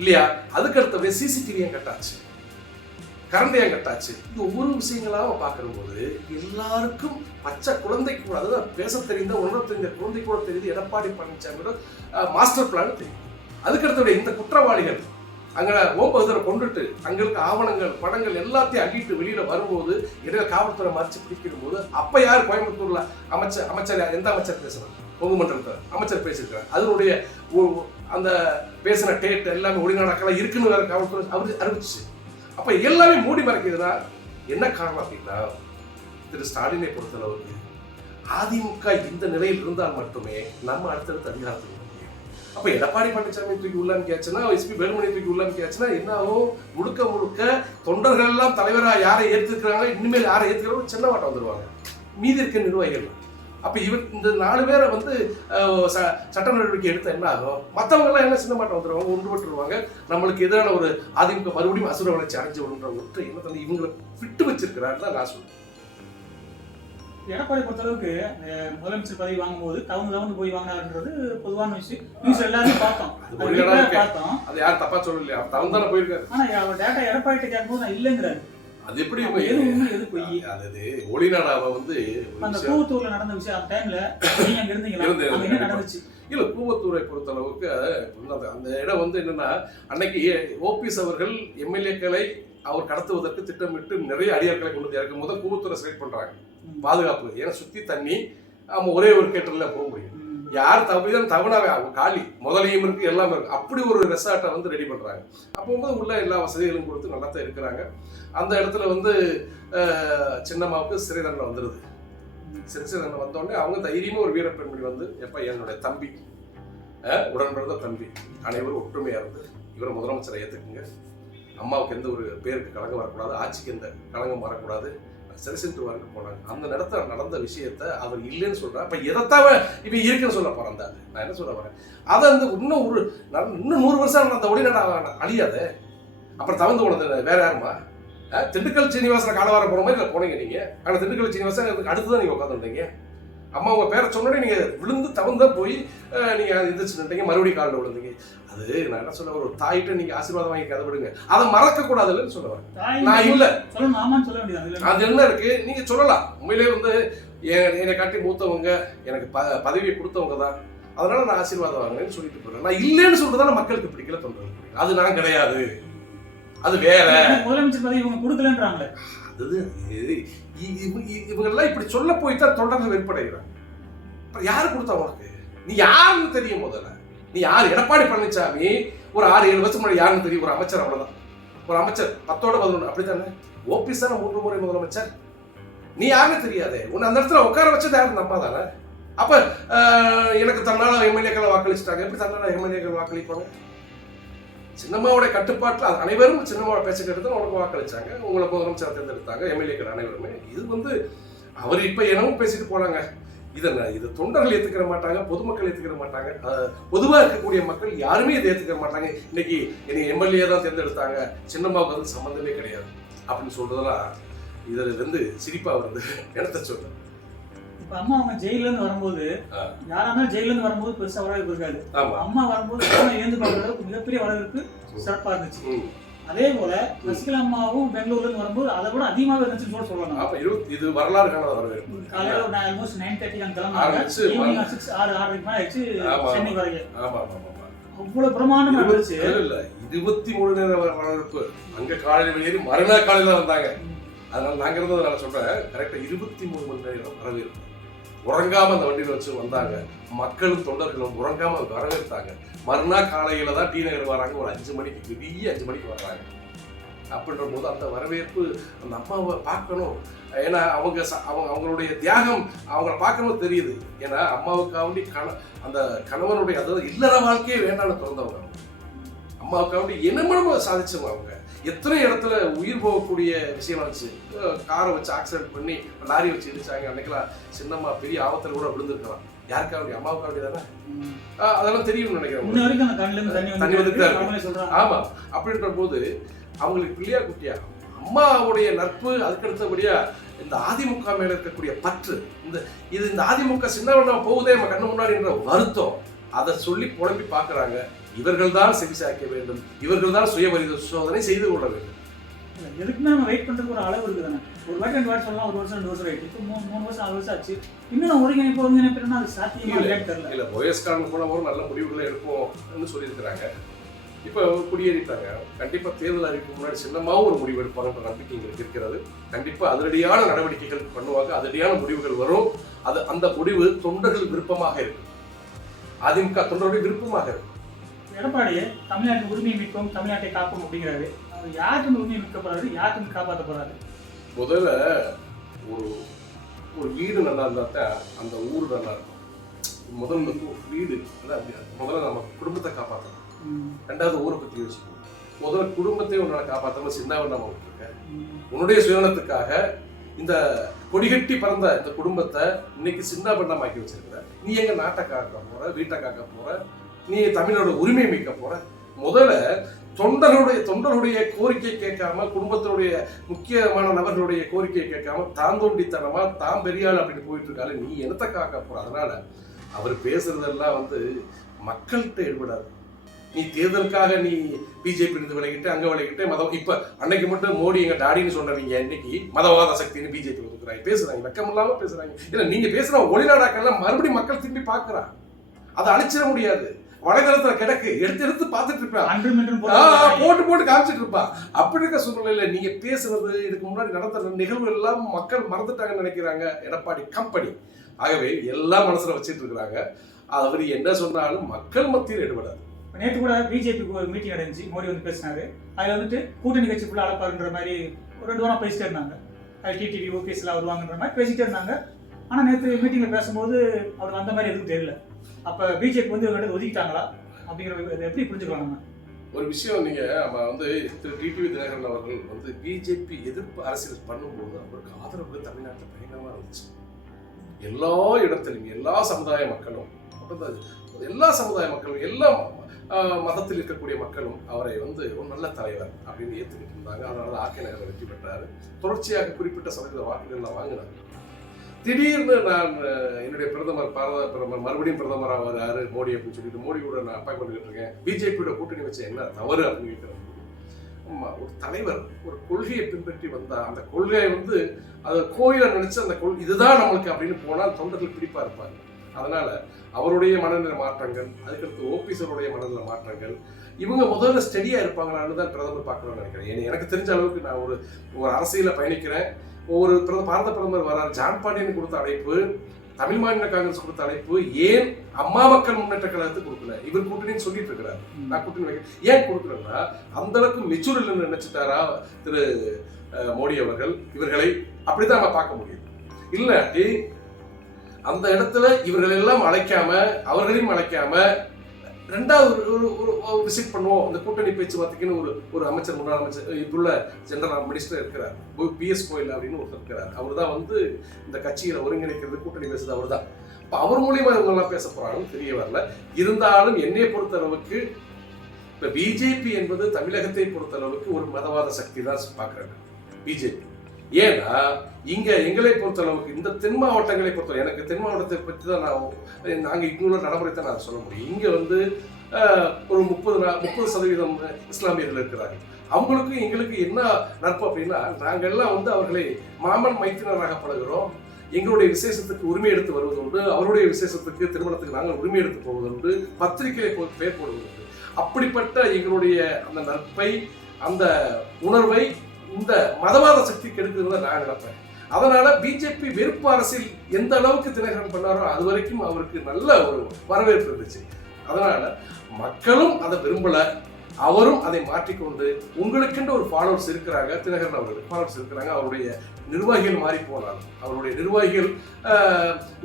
இல்லையா? அதுக்கு அடுத்தபடியே சிசிடிவி ஏன் கட்டாச்சு, கரண்ட் ஏன் கட்டாச்சு? இது ஒவ்வொரு விஷயங்களாக பார்க்கிற போது எல்லாருக்கும் பச்சை குழந்தைக்கு கூட, அதுதான் பேச தெரிந்த உணர தெரிந்த குழந்தை கூட தெரியுது எடப்பாடி பழனிசாமியோட மாஸ்டர் பிளான் தெரியும். அதுக்கடுத்தபடி இந்த குற்றவாளிகள் அங்கே ஓம்பகுதரை கொண்டுட்டு அங்களுக்கு ஆவணங்கள், படங்கள் எல்லாத்தையும் அள்ளிட்டு வெளியில வரும்போது இடையில காவல்துறை மறைச்சு பிடிக்கும் போது அப்ப யார் கோயம்புத்தூர்ல அமைச்சர் எந்த அமைச்சர் பேசுறாங்க? கொங்கு மண்டலத்தில் அமைச்சர் பேசியிருக்கிறார். அதனுடைய அந்த பேசின டேட் எல்லாமே ஒளிநாடக்கெல்லாம் இருக்குன்னு வேற காவல்துறை அவரு அறிவிச்சு. அப்ப எல்லாமே மூடி மறைக்குதுன்னா என்ன காரணம் அப்படின்னா, திரு ஸ்டாலினை பொறுத்தளவுக்கு அதிமுக இந்த நிலையில் இருந்தால் மட்டுமே நம்ம அடுத்தடுத்து அதிகாரத்துக்கு முடியும். அப்ப எடப்பாடி பழனிசாமி தூக்கி உள்ள அமைக்காச்சுன்னா, எஸ்பி வேலுமணி தூக்கி உள்ள அமைக்காச்சுன்னா என்ன ஆகும்? முழுக்க முழுக்க தொண்டர்கள் எல்லாம் தலைவரா யாரை ஏற்றுக்கிறாங்களோ, இனிமேல் யாரை ஏற்றுக்கிறாங்களோ சின்னவாட்டம் வந்துருவாங்க, மீதி இருக்க நிர்வாகிகள். அப்ப இந்த 4 பேரை வந்து சட்ட நடவடிக்கை எடுத்த என்ன ஆகும்? மற்றவங்க எல்லாம் என்ன சின்ன மாட்டம் வந்துருவாங்க, ஒன்றுபட்டுருவாங்க. நம்மளுக்கு எதிரான ஒரு அதிமுக மறுபடியும் அசுர வளர்ச்சி அடைஞ்சு விடுன்ற ஒற்றை என்ன தந்து இவங்களை விட்டு வச்சிருக்கிறாரு தான் நான் சொல்றேன். எடப்பாடி பொறுத்தளவுக்கு முதலமைச்சர் பதவி வாங்கும்போது தவந்து போய் வாங்கினாருன்றது பொதுவான விஷயம். நியூஸ் எல்லாரும் பார்த்தோம். அது யாரும் தப்பா சொல்லலையா? தவந்து தானே போயிருக்காரு. ஆனா அவர் டேட்டா எடப்பாடி கேட்கும்போது நான் இல்லைங்கிறாரு. அது எப்படி எது பொய்? அது ஒளிநாடாவை வந்து அந்த கூவத்தூர்ல நடந்த விஷயம் அந்த டைம்ல நீங்க அங்க இருந்தீங்களா? என்ன நடந்துச்சு? இல்ல, கூவத்தூரை பொறுத்த அளவுக்கு அந்த இடம் வந்து என்னன்னா, அன்னைக்கு ஓபிஎஸ் அவர்கள் எம்எல்ஏக்களை அவர் கடத்துவதற்கு திட்டமிட்டு நிறைய அடியாட்களை கொண்டு இறக்கும் போது கூவத்தூரை செலக்ட் பண்றாங்க பாதுகாப்பு. ஏன்னா சுத்தி தண்ணி, நம்ம ஒரே ஒரு கேட்டர்ல போக முடியும். யார் தகுதிதான் தவணாவே ஆகும், காலி முதலையும் இருக்கு எல்லாமே இருக்கு. அப்படி ஒரு ரெசார்ட்டை வந்து ரெடி பண்றாங்க. அப்போ உள்ள எல்லா வசதிகளும் கொடுத்து நல்லா தான் இருக்கிறாங்க. அந்த இடத்துல வந்து சின்னம்மாவுக்கு சிறை தண்டனை வந்துடுது. சிறை தண்டனை வந்தோடனே அவங்க தைரியமா ஒரு வீரப்பெண்மணி வந்து, எப்ப என்னுடைய தம்பி, உடன் பிறந்த தம்பி, அனைவரும் ஒற்றுமையா இருந்து இவரை முதலமைச்சரை ஏத்துக்குங்க, அம்மாவுக்கு எந்த ஒரு பேருக்கு களங்கம் வரக்கூடாது, ஆட்சிக்கு எந்த களங்கம் வரக்கூடாது, சரி சென்று வரக்கு போனாங்க. அந்த இடத்துல நடந்த விஷயத்த அவர் இல்லைன்னு சொல்றாரு. அப்ப எதைத்தாவ இப்ப இருக்குன்னு சொல்ல போறேன். நான் என்ன சொல்ல வரேன், அதை வந்து இன்னும் 100 வருஷம் நடந்த உடனே அழியாத. அப்புறம் தவந்து போனது வேற யாருமா? திண்டுக்கல் சீனிவாசன் காலவார போன மாதிரி இல்லை போனீங்க நீங்க. ஆனா திண்டுக்கல் சீனிவாசன் அடுத்துதான் நீங்க உட்காந்துட்டீங்க. அம்மா உங்க பேரை சொன்னோடனே நீங்க விழுந்து தவந்தா போய் நீங்க எந்திரிச்சுட்டீங்க, மறுபடியும் காலில் விழுந்தீங்க. அது நான் என்ன சொல்ல, ஒரு தாயிட்ட நீங்க ஆசீர்வாதம் வாங்கி கதை விடுங்க, அதை மறக்க கூடாதுன்னு சொல்ல வரேன். நான் இல்ல அது என்ன இருக்கு, நீங்க சொல்லலாம். உண்மையிலே வந்து என்னை காட்டி மூத்தவங்க, எனக்கு பதவியை கொடுத்தவங்க தான், அதனால நான் ஆசீர்வாதம் வாங்கினேன்னு சொல்லிட்டு போறேன். நான் இல்லைன்னு சொல்றதால மக்களுக்கு பிடிக்கல தோன்றது. அது நான் கிடையாது, அது வேற. முதலமைச்சர் பதவி இவங்க கொடுக்கலன்றாங்களே. இவங்கெல்லாம் இப்படி சொல்ல போய்தான் தொண்டர்கள் வெறுப்படைகிறாங்க. யாரு கொடுத்தா உனக்கு? நீ யாருன்னு தெரியும் முதல்ல. நீ யாரு? எடப்பாடி பழனிசாமி ஒரு 6-7 வருஷம் முன்னாடி யாருன்னு தெரியும்? ஒரு அமைச்சர், அவ்வளவுதான். ஒரு அமைச்சர் 10-11, அப்படித்தானே? ஓபிஎஸ் தானே 3 முறை முதலமைச்சர். நீ யாருன்னு தெரியாதே. உன்னை அந்த இடத்துல உட்கார வச்சது யாரு? நம்ம தானே. அப்ப எனக்கு தன்னால எம்எல்ஏக்களை வாக்களிச்சுட்டாங்க. எப்படி தன்னால எம்எல்ஏக்கள் வாக்களிப்பாங்க? சின்னம்மாவோட கட்டுப்பாட்டில் அனைவரும் சின்னம்மாவோட பேச்ச கேட்டு உனக்கு வாக்களிச்சாங்க, உங்களை முதலமைச்சர் தேர்ந்தெடுத்தாங்க, எம்எல்ஏக்கள் அனைவருமே. இது வந்து அவர் இப்ப என்னவும் பேசிட்டு போனாங்க. இது தொண்டர்கள் ஏத்துக்கிற மாட்டாங்க, பொதுமக்கள் ஏத்துக்கிற மாட்டாங்க, பொதுவா இருக்கக்கூடிய மக்கள் யாருமே இதை ஏத்துக்கிற மாட்டாங்க. இன்னைக்கு என்னை எம்எல்ஏ தான் தேர்ந்தெடுத்தாங்க, சின்னம்மாவுக்கு வந்து சம்பந்தமே கிடையாது அப்படின்னு சொல்றதெல்லாம் இதுல இருந்து சிரிப்பா வருது. இடத்த சொல்றேன். இப்ப அம்மா அவங்க ஜெயில இருந்து வரும்போது, யாராவது ஜெயில இருந்து வரும்போது பெருசா வரவேற்பு இருக்காது. அம்மா வரும்போது எழுந்து பார்க்கற அளவுக்கு மிகப்பெரிய வரவேற்பு சிறப்பா இருந்துச்சு. அதே போல சசிகலா அம்மாவும் பெங்களூர்ல இருந்து வரும்போது அதை விட அதிகமாக இருந்துச்சுன்னு சொல்லலாம். அப்ப இது வரலாறு காணாத வரவேற்பு. காலையில ஒரு ஆல்மோஸ்ட் 9:30 அங்க கிளம்பினாங்க, ஈவினிங் 6:30 மேல ஆயிடுச்சு சென்னை வரைக்கும். அவ்வளவு பிரமாண்டமா இருந்துச்சு. இல்ல 23 நேர வரவேற்பு. அங்க காலையில வெளியேறி மறுநாள் காலையில வந்தாங்க. அதனால நாங்க இருந்ததுனால சொல்றேன், கரெக்டா 23 மணி நேரம் வரவேற்பு. உறங்காம அந்த வண்டியில வச்சு வந்தாங்க. மக்களும் தொண்டர்களும் உறங்காம வரவேற்றாங்க. மறுநாள் காலையில தான் டி நகர் வராங்க. ஒரு 5 மணிக்கு, விடிய 5 மணிக்கு வர்றாங்க. அப்படின்ற போது அந்த வரவேற்பு, அந்த அம்மாவை பார்க்கணும். ஏன்னா அவங்களுடைய தியாகம் அவங்கள பார்க்கணும் தெரியுது. ஏன்னா அம்மாவுக்காண்டி அந்த கணவனுடைய, அதாவது இல்லற வாழ்க்கையே வேண்டாம்னு திறந்தவங்க. அம்மாவுக்காண்டி என்னமோ சாதிச்சவங்க. அவங்க எத்தனை இடத்துல உயிர் போகக்கூடிய விஷயம் ஆச்சு. காரை வச்சு ஆக்சிடென்ட் பண்ணி லாரி வச்சு இடிச்சாங்க. அன்னைக்கெல்லாம் சின்னம்மா பெரிய ஆபத்தில் கூட விழுந்துருக்கலாம். யாருக்காண்டி? அம்மாவுக்காண்டி தானே. அதெல்லாம் தெரியும்னு நினைக்கிறேன். தண்ணி வந்துட்டு. ஆமா. அப்படின்ற போது அவங்களுக்கு பிள்ளையா குட்டியா அம்மாவுடைய நட்பு, அதுக்கடுத்தபடியா இந்த அதிமுக மேல இருக்கக்கூடிய பற்று, இந்த அதிமுக சின்ன போகுதே நம்ம கண்ணு முன்னாடி என்ற வருத்தம், அதை சொல்லி புலம்பி பார்க்கறாங்க. இவர்கள் தான் செவிசாய்க்க வேண்டும், இவர்கள் தான் சுய பரிசோதனை செய்து கொள்ள வேண்டும். எதுக்குமே நம்ம வெயிட் பண்றதுக்கு ஒரு அளவு இருக்குதானே. ஒரு வாட்டி 2 வாட்டி சொல்லலாம், 1 வருஷம் 2 வருஷம் வெயிட். இப்போ 3 வருஷம் 4 வருஷம் ஆச்சு. இன்னும் ஒருங்கிணைப்பு அது சாத்தியமா இல்லைன்னு தெரியல. இல்ல ஓஎஸ்காரன் போன ஒரு நல்ல முடிவுகளை எடுப்போம்னு சொல்லியிருக்கிறாங்க. இப்போ குடியேறிட்டாங்க. கண்டிப்பா தேர்தல் அறிவிப்பு முன்னாடி சின்னமாவும் ஒரு முடிவு எடுப்பாங்கன்ற நம்பிக்கை எங்களுக்கு இருக்கிறது. கண்டிப்பா அதிரடியான நடவடிக்கைகள் பண்ணுவாங்க, அதிரடியான முடிவுகள் வரும். அந்த முடிவு தொண்டர்கள் விருப்பமாக இருக்கும், அதிமுக தொண்டர்களுடைய விருப்பமாக இருக்கும். எடப்பாடி தமிழ்நாட்டின் உரிமையை மீட்போம், தமிழ்நாட்டை காப்போம் அப்படிங்கிறாரு. அவர் யாருக்கு உரிமையை மீட்க போறாரு, யாருக்கு காப்பாற்ற போறாரு? முதல்ல ஒரு வீடு நல்லா இருந்தா தான் அந்த ஊர் நல்லா இருக்கும். முதல்ல வீடு முதல்ல நம்ம குடும்பத்தை காப்பாற்றணும். 2வது ஊரை பத்தி யோசிக்கணும். முதல்ல குடும்பத்தை உன்னால காப்பாற்றாம சின்னவ நம்ம விட்டுருக்க. உன்னுடைய சுயநலத்துக்காக இந்த கொடிகட்டி பறந்த இந்த குடும்பத்தை இன்னைக்கு சின்ன பண்ணமாக்கி வச்சிருக்கிற. நீ எங்க நாட்டை காக்க போற, வீட்டை காக்க போற, நீ தமிழோட உரிமையை மீட்க போற. முதல்ல தொண்டர்களுடைய கோரிக்கை கேட்காம, குடும்பத்தினுடைய முக்கியமான நபர்களுடைய கோரிக்கையை கேட்காம தாந்தோண்டித்தனமா தான் பெரியாள் அப்படின்னு போயிட்டு இருக்காரு. நீ என்னத்தை காக்க போற? அதனால அவர் பேசுறதெல்லாம் மக்கள்கிட்ட ஈடுபடாது. நீ தேர்தலுக்காக நீ பிஜேபி இருந்து விலகிட்டு அங்க விலகிட்டு மதம். இப்ப அன்னைக்கு மட்டும் மோடி எங்க டாடின்னு சொன்னவங்க இன்னைக்கு மதவாத சக்தின்னு பிஜேபி ஒதுக்குறாங்க, பேசுறாங்க, வெக்கம் இல்லாம பேசுறாங்க. இல்ல நீங்க பேசுற ஒளிநாடாக்கெல்லாம் மறுபடியும் மக்கள் திரும்பி பாக்குறான். அதை அழிச்சிட முடியாது. வலைதளத்துல கிடக்கு, எடுத்து பார்த்துட்டு இருப்பேன், போட்டு காமிச்சிட்டு இருப்பான். அப்படி இருக்க சூழ்நிலையில நீங்க பேசுறது, இதுக்கு முன்னாடி நடந்த நிகழ்வு எல்லாம் மக்கள் மறந்துட்டாங்கன்னு நினைக்கிறாங்க எடப்பாடி கம்பெனி. ஆகவே எல்லாம் மனசுல வச்சுட்டு இருக்கிறாங்க. அவர் என்ன சொன்னாலும் மக்கள் மத்தியில் எடுபடாது. நேற்று கூட பிஜேபிக்கு ஒரு மீட்டிங் நடந்துச்சு, மோடி வந்து பேசினாரு. அதில் வந்துட்டு கூட்டணி கட்சி ஃபுல்லாக அழைப்பாருன்ற மாதிரி ஒரு 2 வாரம் பேசிட்டே இருந்தாங்க. டிடிவி ஓபிஎஸ்லாம் வருவாங்கன்ற மாதிரி பேசிட்டே இருந்தாங்க. ஆனால் நேற்று மீட்டிங்கில் பேசும்போது அவருக்கு அந்த மாதிரி எதுவும் தெரியல. அப்போ பிஜேபி வந்து இவங்க ஒதுக்கிட்டாங்களா அப்படிங்கிற எப்படி புரிஞ்சுக்கலாம் நம்ம? ஒரு விஷயம், நீங்க நம்ம வந்து திரு டிடிவி தினகரன் அவர்கள் வந்து பிஜேபி எதிர்ப்பு அரசியல் பண்ணும்போது அவருக்கு ஆதரவு தமிழ்நாட்டில் பயங்கரமா இருந்துச்சு. எல்லா இடத்திலும் எல்லா சமுதாய மக்களும், எல்லா சமுதாய மக்களும், எல்லா மதத்தில் இருக்கக்கூடிய மக்களும் அவரை வந்து ஒரு நல்ல தலைவர் அப்படின்னு ஏற்றுக்கிட்டு இருந்தாங்க. அதனால ஆர்கே நகரில் வெற்றி பெற்றாரு. தொடர்ச்சியாக குறிப்பிட்ட சதவீத வாக்குகள்லாம் வாங்கினார். திடீர்னு நான் என்னுடைய பாரத பிரதமர் மறுபடியும் பிரதமராக வராரு மோடி அப்படின்னு சொல்லிட்டு மோடி கூட நான் அப்பாயின்மெண்ட் இருக்கேன், பிஜேபியோட கூட்டணி வச்சு என்ன தவறு அப்படின்னு கேட்கிறேன். ஒரு தலைவர் ஒரு கொள்கையை பின்பற்றி வந்தா அந்த கொள்கையை வந்து அதை கோயிலை நினைச்சு அந்த இதுதான் நம்மளுக்கு அப்படின்னு போனால் தொண்டர்கள் பிடிப்பா இருப்பாங்க. அதனால அவருடைய மனநிலை மாற்றங்கள், அதுக்கடுத்து ஓபிஎஸ்ஸருடைய மனநிலை மாற்றங்கள், இவங்க முதல்ல ஸ்டெடியா இருப்பாங்களான்னு தான் பிரதமர் பார்க்கணும்னு நினைக்கிறேன். எனக்கு தெரிஞ்ச அளவுக்கு நான் ஒரு அரசியல பயணிக்கிறேன். ஒவ்வொரு பாரத பிரதமர் வரார், ஜான் பாண்டியன் கொடுத்த அழைப்பு, தமிழ் மாநில காங்கிரஸ் கொடுத்த அழைப்பு, ஏன் அம்மா மக்கள் முன்னேற்ற கழகத்துக்கு கொடுக்கல? இவர் கூட்டணின்னு சொல்லிட்டு இருக்கிறார், நான் கூட்டணி வைக்கிறேன். ஏன் கொடுக்குறேன்னா அந்த அளவுக்கு மெச்சூர் இல்லைன்னு நினைச்சிட்டாரா திரு மோடி அவர்கள் இவர்களை? அப்படிதான் நம்ம பார்க்க முடியும். இல்லாட்டி அந்த இடத்துல இவர்கள் எல்லாம் அழைக்காம அவர்களையும் அழைக்காம ரெண்டாவது ஒரு விசிட் பண்ணுவோம். அந்த கூட்டணி பேச்சுவார்த்தைக்குன்னு ஒரு அமைச்சர், முன்னாள் அமைச்சர், இப்புள்ள ஜெனரல் மினிஸ்டர் இருக்கிறார், பிஎஸ் கோயல் அப்படின்னு ஒருத்தர் இருக்கிறார். அவர் தான் வந்து இந்த கட்சிகளை ஒருங்கிணைக்கிறது, கூட்டணி பேசுறது அவர் தான். இப்போ அவர் மூலியமா இவங்க எல்லாம் பேச போறாங்கன்னு தெரிய வரல. இருந்தாலும் என்னை பொறுத்த அளவுக்கு இப்ப பிஜேபி என்பது தமிழகத்தை பொறுத்த அளவுக்கு ஒரு மதவாத சக்தி தான் பாக்குறாங்க பிஜேபி. ஏன்னா இங்க எங்களை பொறுத்த அளவுக்கு இந்த தென் மாவட்டங்களை பொறுத்தவரை, எனக்கு தென் மாவட்டத்தை பற்றி தான் நாங்கள் இங்குள்ள நடைமுறை தான் நான் சொல்ல முடியும். இங்க வந்து ஒரு 30% இஸ்லாமியர்கள் இருக்கிறாங்க. அவங்களுக்கும் எங்களுக்கு என்ன நட்பு அப்படின்னா, நாங்கள் எல்லாம் வந்து அவர்களை மாமன் மைத்தினராக பழகிறோம். எங்களுடைய விசேஷத்துக்கு உரிமை எடுத்து வருவதுண்டு, அவருடைய விசேஷத்துக்கு திருமணத்துக்கு நாங்கள் உரிமை எடுத்து போவதுண்டு, பத்திரிகையை பெயர் போடுவதுண்டு. அப்படிப்பட்ட எங்களுடைய அந்த நட்பை, அந்த உணர்வை இந்த மதவாத சக்தி கெடுக்குறத நான் நினைப்பேன். அதனால பிஜேபி வெறுப்பு அரசியல் எந்த அளவுக்கு தினகரன் பண்ணாரோ அது வரைக்கும் அவருக்கு நல்ல ஒரு வரவேற்பு இருந்துச்சு. அதனால மக்களும் அதை விரும்பல, அவரும் அதை மாற்றிக்கொண்டு உங்களுக்கென்று ஒரு ஃபாலோவர்ஸ் இருக்கிறாங்க, தினகரன் அவர்களுக்கு ஃபாலோவர்ஸ் இருக்கிறாங்க. அவருடைய நிர்வாகிகள் மாறி போனாங்க, அவருடைய நிர்வாகிகள்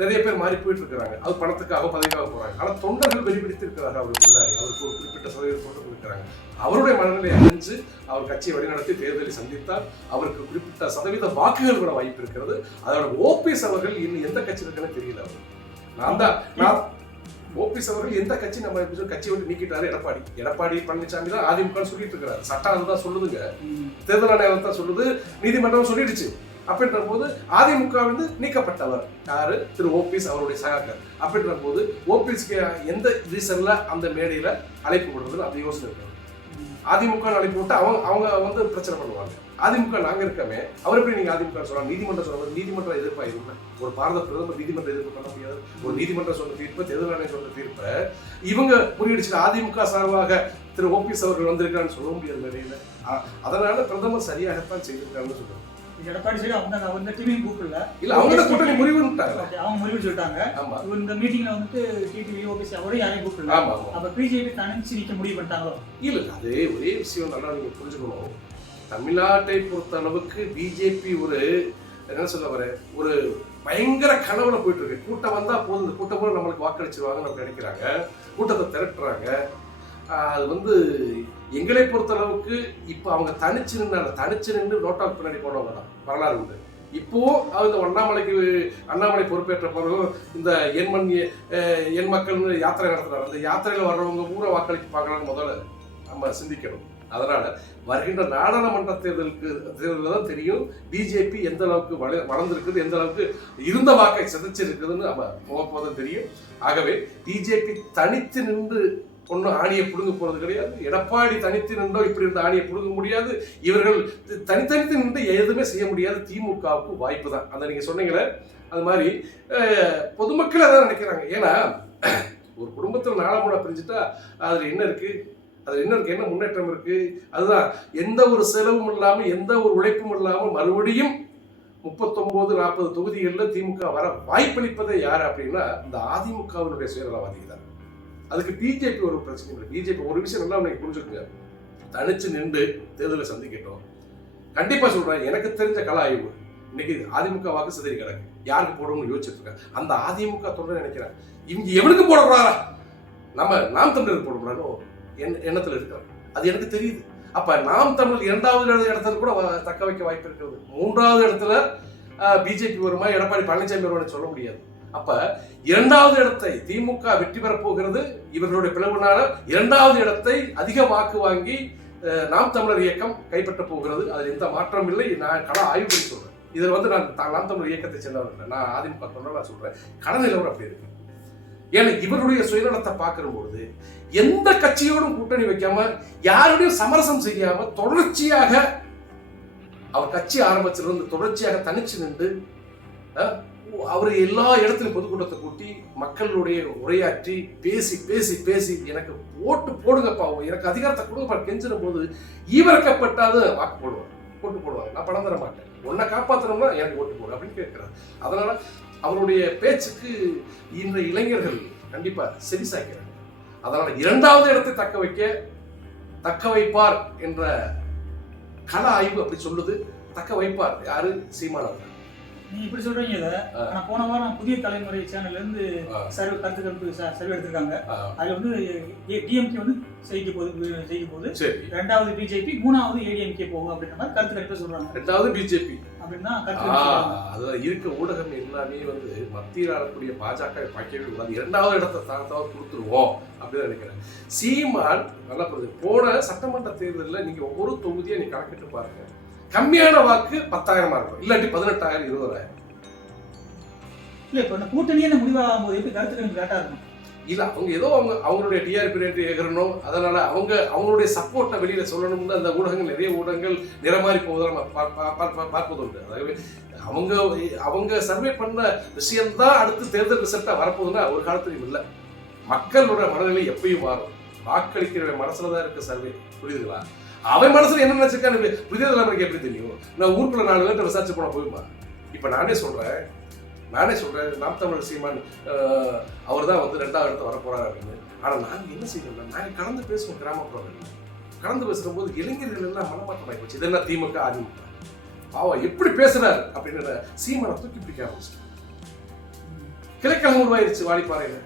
நிறைய பேர் மாறி போயிட்டு இருக்கிறாங்க. அது பணத்துக்காக பதவிக்காக போறாங்க. ஆனால் தொண்டர்கள் வெளிப்பிடித்து இருக்கிறார்கள் அவருக்கு முன்னாடி. அவருக்கு ஒரு குறிப்பிட்ட சதவீத தொண்டர்கள் இருக்கிறாங்க. அவருடைய மனநிலையை அறிஞ்சு அவர் கட்சியை வழிநடத்தி தேர்தலை சந்தித்தால் அவருக்கு குறிப்பிட்ட சதவீத வாக்குகள் கூட வாய்ப்பு இருக்கிறது. அதோட ஓபிஎஸ் அவர்கள் இன்னும் எந்த கட்சி இருக்குன்னு தெரியல. அவர் ஓபிஎஸ் அவர்கள் எந்த கட்சி நம்ம கட்சியை விட்டு நீக்கிட்டாரு? எடப்பாடி பழனிசாமி தான் அதிமுக சொல்லிட்டு இருக்கிறாரு. சட்டம் அதுதான் சொல்லுதுங்க, தேர்தல் ஆணையம் தான் சொல்லுது, நீதிமன்றம் சொல்லிடுச்சு. அப்படின்ற போது அதிமுக வந்து நீக்கப்பட்டவர் யாரு? திரு ஓபிஎஸ் அவருடைய சகாக்கள். அப்படின்ற போது ஓபிஎஸ்க்கு எந்த ரீசன்ல அந்த மேடையில அழைப்பு விடுறதுன்னு அந்த யோசனை இருக்கு. அதிமுக அழைப்பு விட்டு அவங்க வந்து பிரச்சனை பண்ணுவாங்க. அதிமுக நாங்க இருக்கமே, அவர் எப்படி நீங்க அதிமுக சொல்லலாம்? நீதிமன்றம் சொல்றது, நீதிமன்றம் எதிர்ப்பாயிருங்க. ஒரு பாரத பிரதமர் நீதிமன்றம் எதிர்ப்பு பண்ண முடியாது. ஒரு நீதிமன்றம் சொன்ன தீர்ப்பு, தேர்தல் ஆணையம் சொன்ன தீர்ப்பை இவங்க முறியடிச்சு அதிமுக சார்பாக திரு ஓபிஎஸ் அவர்கள் வந்திருக்கான்னு சொல்ல முடியாது நிலையில. அதனால பிரதமர் சரியாகத்தான் செய்திருக்காருன்னு சொல்றாங்க. எடப்பாடி சைடு அவங்க டீமையும் கூப்பிடல, இல்ல அவங்க கூட்டணி முடிவுட்டாங்க, அவங்க முடிவு சொல்லிட்டாங்க. ஆமா, இந்த மீட்டிங்ல வந்துட்டு டிடிவி ஓபிஎஸ் அவரையும் யாரையும் கூப்பிடல. ஆமா, அப்ப பிஜேபி தனிச்சு நிக்க முடிவு பண்ணிட்டாங்களோ? இல்ல, அது ஒரே விஷயம் நல்லா நீங்க புரிஞ்சுக்கணும். தமிழ்நாட்டை பொறுத்த அளவுக்கு பிஜேபி ஒரு என்ன சொல்ல வர ஒரு பயங்கர கனவுல போயிட்டு இருக்கு. கூட்டம் வந்தா போதும், இந்த கூட்டம் கூட நம்மளுக்கு வாக்களிச்சிருவாங்கன்னு நம்ம நினைக்கிறாங்க. கூட்டத்தை திரட்டுறாங்க. அது வந்து எங்களை பொறுத்த அளவுக்கு இப்போ அவங்க தனிச்சு நின்று நோட்டாவுக்கு பின்னாடி போனவங்க தான் வரலாறு உண்டு. இப்போ அவங்க அண்ணாமலை பொறுப்பேற்ற பிறகு இந்த என் மக்கள் யாத்திரை நடத்துறாங்க. அந்த யாத்திரையில வர்றவங்க பூரா வாக்களித்து பார்க்கலான்னு முதல்ல நம்ம சிந்திக்கணும். அதனால வருகின்ற நாடாளுமன்ற தேர்தலில் தான் தெரியும் பிஜேபி எந்த அளவுக்கு வளர்ந்துருக்குது, எந்த அளவுக்கு இருந்த வாக்கை சிதைச்சிருக்குதுன்னு நம்ம போகப்போதான் தெரியும். ஆகவே பிஜேபி தனித்து நின்று ஒன்றும் ஆணியை புடுங்க போறது கிடையாது. எடப்பாடி தனித்து நின்றோ இப்படி இருந்த ஆணியை புடுங்க முடியாது. இவர்கள் தனித்தனித்து நின்று எதுவுமே செய்ய முடியாது. திமுகவுக்கு வாய்ப்பு தான். அந்த நீங்க சொன்னீங்களே அது மாதிரி பொதுமக்கள் அதான் நினைக்கிறாங்க. ஏன்னா ஒரு குடும்பத்தில் நாளமுடா பிரிஞ்சுட்டா அதுல என்ன இருக்கு, என்ன முன்னேற்றம் இருக்கு? அதுதான் எந்த ஒரு செலவும் இல்லாமல், எந்த ஒரு உழைப்பும் இல்லாமல் மறுபடியும் 39-40 தொகுதிகளில் திமுக வர வாய்ப்பளிப்பதே யார் அப்படின்னா இந்த அதிமுகவினுடைய சுயநலவாதிகள் தான். அதுக்கு பிஜேபி ஒரு பிரச்சனை இல்லை. பிஜேபி ஒரு விஷயம் நல்லா நீங்க புரிஞ்சுக்கோங்க, தனிச்சு நின்று தேர்தலை சந்திக்கட்டும். கண்டிப்பா சொல்றேன், எனக்கு தெரிஞ்ச கல ஆய்வு இன்னைக்கு அதிமுக வாக்கு சிதறி கிடக்கு, யாருக்கு போடணும்னு யோசிச்சுட்டு இருக்கேன். அந்த அதிமுக தொண்டை நினைக்கிறேன் இவங்க எவனுக்கு போடக்கூடாதா, நம்ம நாம் தமிழருக்கு போடக்கூடாதுன்னு எண்ணத்துல இருக்கிறேன். அது எனக்கு தெரியுது. அப்ப நாம் தமிழ் 2வது இடத்துல கூட தக்க வைக்க வாய்ப்பு இருக்கிறது. 3வது இடத்துல பிஜேபி வருமா, எடப்பாடி பழனிசாமி வருவான்னு சொல்ல முடியாது. அப்ப 2வது இடத்தை திமுக வெற்றி பெறப் போகிறது. இவர்களுடைய பிளவுனால 2வது இடத்தை அதிக வாக்கு வாங்கி நாம் தமிழர் இயக்கம் கைப்பற்ற போகிறது. அதில் எந்த மாற்றம் இல்லை. நான் கள ஆய்வு பண்ணி சொல்றேன். இதில் வந்து நான் நாம் தமிழர் இயக்கத்தை சேர்ந்தவர் இல்லை, நான் அதிமுக தொண்டர். நான் சொல்றேன் கட நிலவரம் அப்படி இருக்கு. ஏன்னா இவருடைய சுயநலத்தை பார்க்கிற பொழுது எந்த கட்சியோடும் கூட்டணி வைக்காம, யாருடையும் சமரசம் செய்யாம, தொடர்ச்சியாக அவர் கட்சி ஆரம்பிச்சிலிருந்து தொடர்ச்சியாக தனிச்சு நின்று அவர் எல்லா இடத்திலும் பொதுக்கூட்டத்தை கூட்டி மக்களுடைய உரையாற்றி பேசி பேசி பேசி எனக்கு ஓட்டு போடுங்கப்பா, எனக்கு அதிகாரத்தை கொடுங்கப்பா கெஞ்சின போது ஈவரக்கப்பட்டாது வாக்கு போடுவார், ஓட்டு போடுவாங்க. நான் பணம் தர மாட்டேன், உன்னை காப்பாற்றணும்னா எனக்கு ஓட்டு போடு அப்படின்னு கேட்கிறார். அதனால அவருடைய பேச்சுக்கு இன்றைய இளைஞர்கள் கண்டிப்பா செவி சாய்க்கிறாங்க. அதனால 2வது இடத்தை தக்க வைப்பார் என்ற கள ஆய்வு அப்படி சொல்லுது. தக்க வைப்பார் யாரு? சீமானவர். நீங்க இப்படி சொல்றீங்க இதை. ஆனா போன வாரம் புதிய தலைமுறை சேனல்ல இருந்து கருத்து கணிப்பு சர்வே எடுத்திருக்காங்க. அதுல வந்து டிஎம்கே வந்து ஜெயிக்க போகுது, 2வது பிஜேபி, 3வது ஏடிஎம்கே போகும் அப்படின்ற மாதிரி கருத்து கணிப்பு சொல்றாங்க. 2வது பிஜேபி அப்படின்னா அதான் இருக்க ஊடகம் எல்லாமே வந்து மத்தியில் ஆளக்கூடிய பாஜக பாய்க்கவே கூடாது, 2வது இடத்தை தாழ்த்தாவது கொடுத்துருவோம் அப்படின்னு நினைக்கிறேன். சீமான் நல்லா புரியுது. போன சட்டமன்ற தேர்தலில் நீங்க ஒவ்வொரு தொகுதியை நீங்க கணக்கிட்டு பாருங்க, கம்மியான வாக்கு 10,000 இருக்கும், இல்லாட்டி 18,000 20,000. இல்ல இப்ப கூட்டணியே முடிவாகும் போது எப்படி கருத்து கணிப்பு கரெக்டா இருக்கும்? இல்ல அவங்க ஏதோ அவங்களுடைய டிஆர்பி ரேட் ஏகரணும், அதனால அவங்களுடைய சப்போர்ட்டை வெளியில சொல்லணும்னு அந்த ஊடகங்கள் நிறைய ஊடகங்கள் நிறமாறி போவதை நம்ம பார்ப்பதுண்டு. அதாவது அவங்க சர்வே பண்ண விஷயம்தான் அடுத்து தேர்தல் ரிசல்ட்டா வரப்போகுதுன்னா ஒரு காலத்திலையும் இல்லை. மக்களோட மனநிலை எப்பயும் மாறும். வாக்களிக்கிற மனசுலதான் இருக்க சர்வே, புரியுதுங்களா? அவன் மனசுல என்ன நினைச்சிருக்கான்னு புதிய தலைமுறைக்கு எப்படி தெரியும்? நான் ஊருக்குள்ள 4 பேர்ட்ட விசாரிச்சு போன போயுமா? இப்ப நானே சொல்றேன் நாம் தமிழர் சீமான் அவர் தான் வந்து 2வது இடத்துல வரப்போறாரு அப்படின்னு. ஆனா நாங்க என்ன செய்யணும், நாங்க கலந்து பேசுவோம். கிராமப்புறங்கள் கலந்து பேசுற போது இளைஞர்கள் எல்லாம் மனமாற்றமாகி போச்சு. இது என்ன திமுக அதிமுக பாவம் எப்படி பேசுறாரு அப்படின்னு சீமானை தூக்கி பிடிக்க ஆரம்பிச்சு. கிளைக்கழகம் உருவாயிருச்சு வாலிப்பாறையில.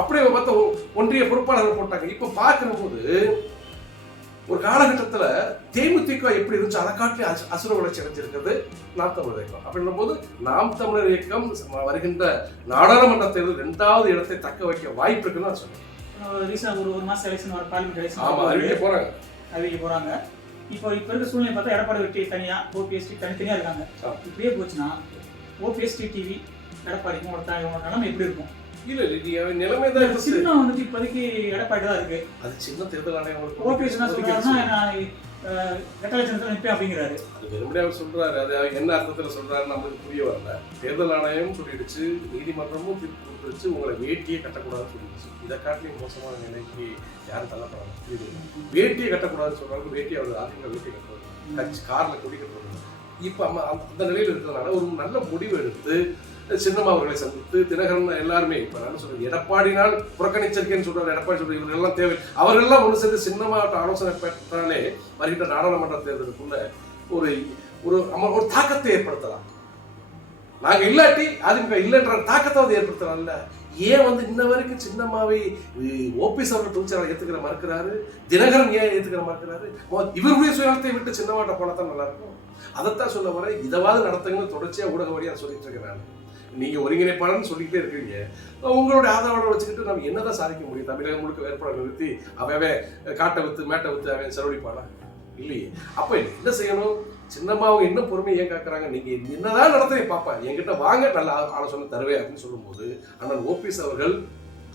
அப்படியே பார்த்தா ஒன்றிய பொறுப்பாளர்கள் போட்டாங்க. இப்ப பார்க்கிற போது ஒரு காலகட்டத்தில் தேமுதிக எப்படி இருந்துச்சு அதை காட்டி அசுர வளர்ச்சி அடைஞ்சிருக்கிறது நாம் தமிழர் இயக்கம். அப்படின்னும் போது நாம் தமிழர் இயக்கம் வருகின்ற நாடாளுமன்ற தேர்தல் 2வது இடத்தை தக்க வைக்க வாய்ப்பு இருக்குன்னு நான் சொன்னேன். ஒரு மாசம் எலெக்ஷன் வர, பார்லிமெண்ட் எலெக்ஷன் அறிவிக்க போறாங்க. இப்போ இருக்க சூழ்நிலை பார்த்தா எடப்பாடி வெற்றி தனியா, ஓபிஎஸ் தனித்தனியா இருக்காங்க. இப்படியே போச்சுன்னா ஓபிஎஸ் டிவி எடப்பாடிக்கும் ஒரு நிலைமை எப்படி இருக்கும்? இல்ல நிலைமை தான் சின்னம் வந்து இப்போதைக்கு எடப்பாடி தான் இருக்கு. அது சின்ன தேர்தல் ஆணையம் ஓபிஎஸ் என்ன சொல்றாருன்னா ரெட்டலட்சணத்துல நிற்பேன் அப்படிங்கிறாரு. அது வெறுமனே அவர் சொல்றாரு, அது என்ன அர்த்தத்துல சொல்றாரு நம்மளுக்கு புரிய வரல. தேர்தல் ஆணையம் சொல்லிடுச்சு, நீதிமன்றமும் தீர்ப்பு கொடுத்துருச்சு, உங்களை வேட்டியே கட்டக்கூடாதுன்னு சொல்லிடுச்சு. இதை காட்டிலும் மோசமான நிலைக்கு யாரும் தள்ளப்படாது. வேட்டியை கட்டக்கூடாதுன்னு சொல்றாங்க. வேட்டி அவர் அதிமுக வேட்டி கட்டுறது, கார்ல கொடி கட்டுறது. இப்ப அந்த நிலையில இருக்கிறதுனால ஒரு நல்ல முடிவு எடுத்து சின்னம்மா அவர்களை சந்தித்து தினகரன் எல்லாருமே இப்ப நான் சொல்றேன் எடப்பாடினால் புறக்கணிச்சிருக்கேன்னு சொல்றாரு. எடப்பாடி சொல்ற இவர்களெல்லாம் தேவை, அவர்கள்லாம் ஒன்று சேர்ந்து சின்னம்மாவட்ட ஆலோசனை பெற்றாலே வருகின்ற நாடாளுமன்ற தேர்தலுக்குள்ள ஒரு தாக்கத்தை ஏற்படுத்தலாம். நாங்க இல்லாட்டி அதிமுக இல்லைன்ற தாக்கத்தாவது ஏற்படுத்தலாம்ல. ஏன் வந்து இன்ன வரைக்கும் சின்னம்மாவை ஓபிஎஸ் அவர்கள் பொதுச்செயலாளர் ஏத்துக்கிற மறுக்கிறாரு, தினகரன் ஏன் ஏத்துக்கிற மறுக்கிறாரு? இவருடைய சுயநலத்தை விட்டு சின்னம்மாட்ட போனா தான் நல்லா இருக்கும். அதைத்தான் சொல்ல வர, இதாவது நடத்துங்கன்னு தொடர்ச்சியா ஊடக வழியாக சொல்லிட்டு இருக்கிறேன். நீங்க ஒருங்கிணைப்பாளர்னு சொல்லிக்கிட்டே இருக்கிறீங்க, உங்களுடைய ஆதரவோட வச்சுக்கிட்டு நம்ம என்னதான் சாதிக்க முடியும்? தமிழகம் முழுக்க வேறுபாடு நிறுத்தி அவன் காட்டை வித்து மேட்டை வித்து அவன் செலவழிப்பானா? இல்லையே. அப்ப என்ன செய்யணும்? சின்னம்மாவை இன்னும் பொறுமையை ஏன் காக்குறாங்க? நீங்க என்னதான் நடத்துறீங்க பாப்பா, என்கிட்ட வாங்க, நல்ல ஆலோசனை தருவேன் அப்படின்னு சொல்லும்போது அண்ணன் ஓபிஎஸ் அவர்கள்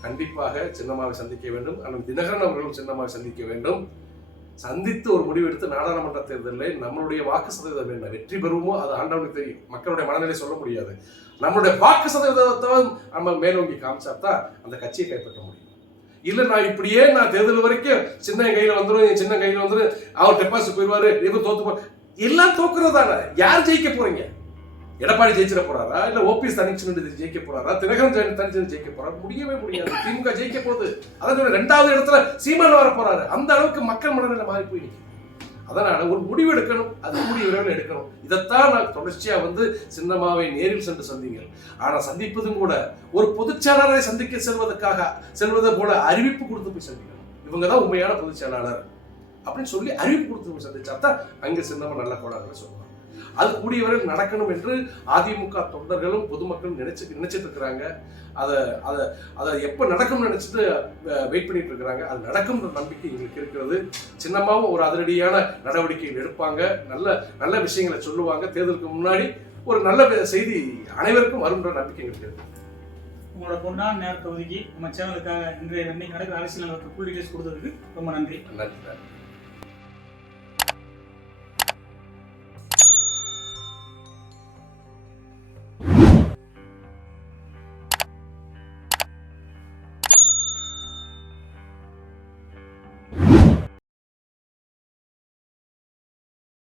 கண்டிப்பாக சின்னம்மாவை சந்திக்க வேண்டும். அண்ணன் தினகரன் அவர்களும் சின்னம்மாவை சந்திக்க வேண்டும். சந்தித்து ஒரு முடிவு எடுத்து நாடாளுமன்ற தேர்தலில் நம்மளுடைய வாக்கு சதவீதம் என்ன வெற்றி பெறுவோமோ அது ஆண்டவனுக்கு தெரியும். மக்களுடைய மனநிலை சொல்ல முடியாது. நம்மளுடைய வாக்கு சதவீதத்தை நம்ம மேலோங்கி காமிச்சாதான் அந்த கட்சியை கைப்பற்ற முடியும். இல்லை நான் தேர்தல் வரைக்கும் சின்ன கையில் வந்துடும், அவர் டெபாசிட் போயிடுவாரு, எதுவும் தோத்து எல்லாம் தோக்குறதான யார் ஜெயிக்க போறீங்க? எடப்பாடி ஜெயிச்சிட போறாரா இல்ல ஓபிஎஸ் தனிச்சு நின்று ஜெயிக்க போறாரா தினகரன் தனிச்சு ஜெயிக்க போறாரு? முடியவே முடியாது. திமுக ஜெயிக்க போகுது. அதான் 2வது இடத்துல சீமான் வர போறாரு. அந்த அளவுக்கு மக்கள் மனநிலை மாறி போய் நிற்கும். அதனால ஒரு முடிவு எடுக்கணும், அது கூடிய விரைவில் எடுக்கணும். இதைத்தான் நான் தொடர்ச்சியா சின்னம்மாவை நேரில் சென்று சந்திங்கள். ஆனா சந்திப்பதும் கூட ஒரு பொதுச் செயலாளரை சந்திக்க செல்வதை போல அறிவிப்பு கொடுத்து போய் சந்திக்கணும். இவங்கதான் உண்மையான பொதுச் செயலாளர் அப்படின்னு சொல்லி அறிவிப்பு கொடுத்து போய் சந்திச்சாதான் அங்க சின்னம்மா நல்ல கோளாறுன்னு சொல்லுவாங்க. அது கூடிய விரைவில் நடக்கணும் என்று அதிமுக தொண்டர்களும் பொதுமக்களும் நினைச்சிட்டு இருக்கிறாங்க. அதை எப்ப நடக்கும்னு நினைச்சிட்டு வெயிட் பண்ணிட்டு இருக்கிறாங்க. அது நடக்கும்ன்ற நம்பிக்கை எங்களுக்கு இருக்கிறது. சின்னம்மாவும் ஒரு அதிரடியான நடவடிக்கைகள் எடுப்பாங்க, நல்ல விஷயங்களை சொல்லுவாங்க. தேர்தலுக்கு முன்னாடி ஒரு நல்ல செய்தி அனைவருக்கும் வரும்ன்ற நம்பிக்கை எங்களுக்கு இருக்கு. உங்களோட பொண்ணான நேரத்தை ஒதுக்கி நம்ம சேனலுக்காக இன்றைக்கு நடக்கிற அரசியல் புள்ளி கொடுத்ததுக்கு ரொம்ப நன்றி. நன்றி.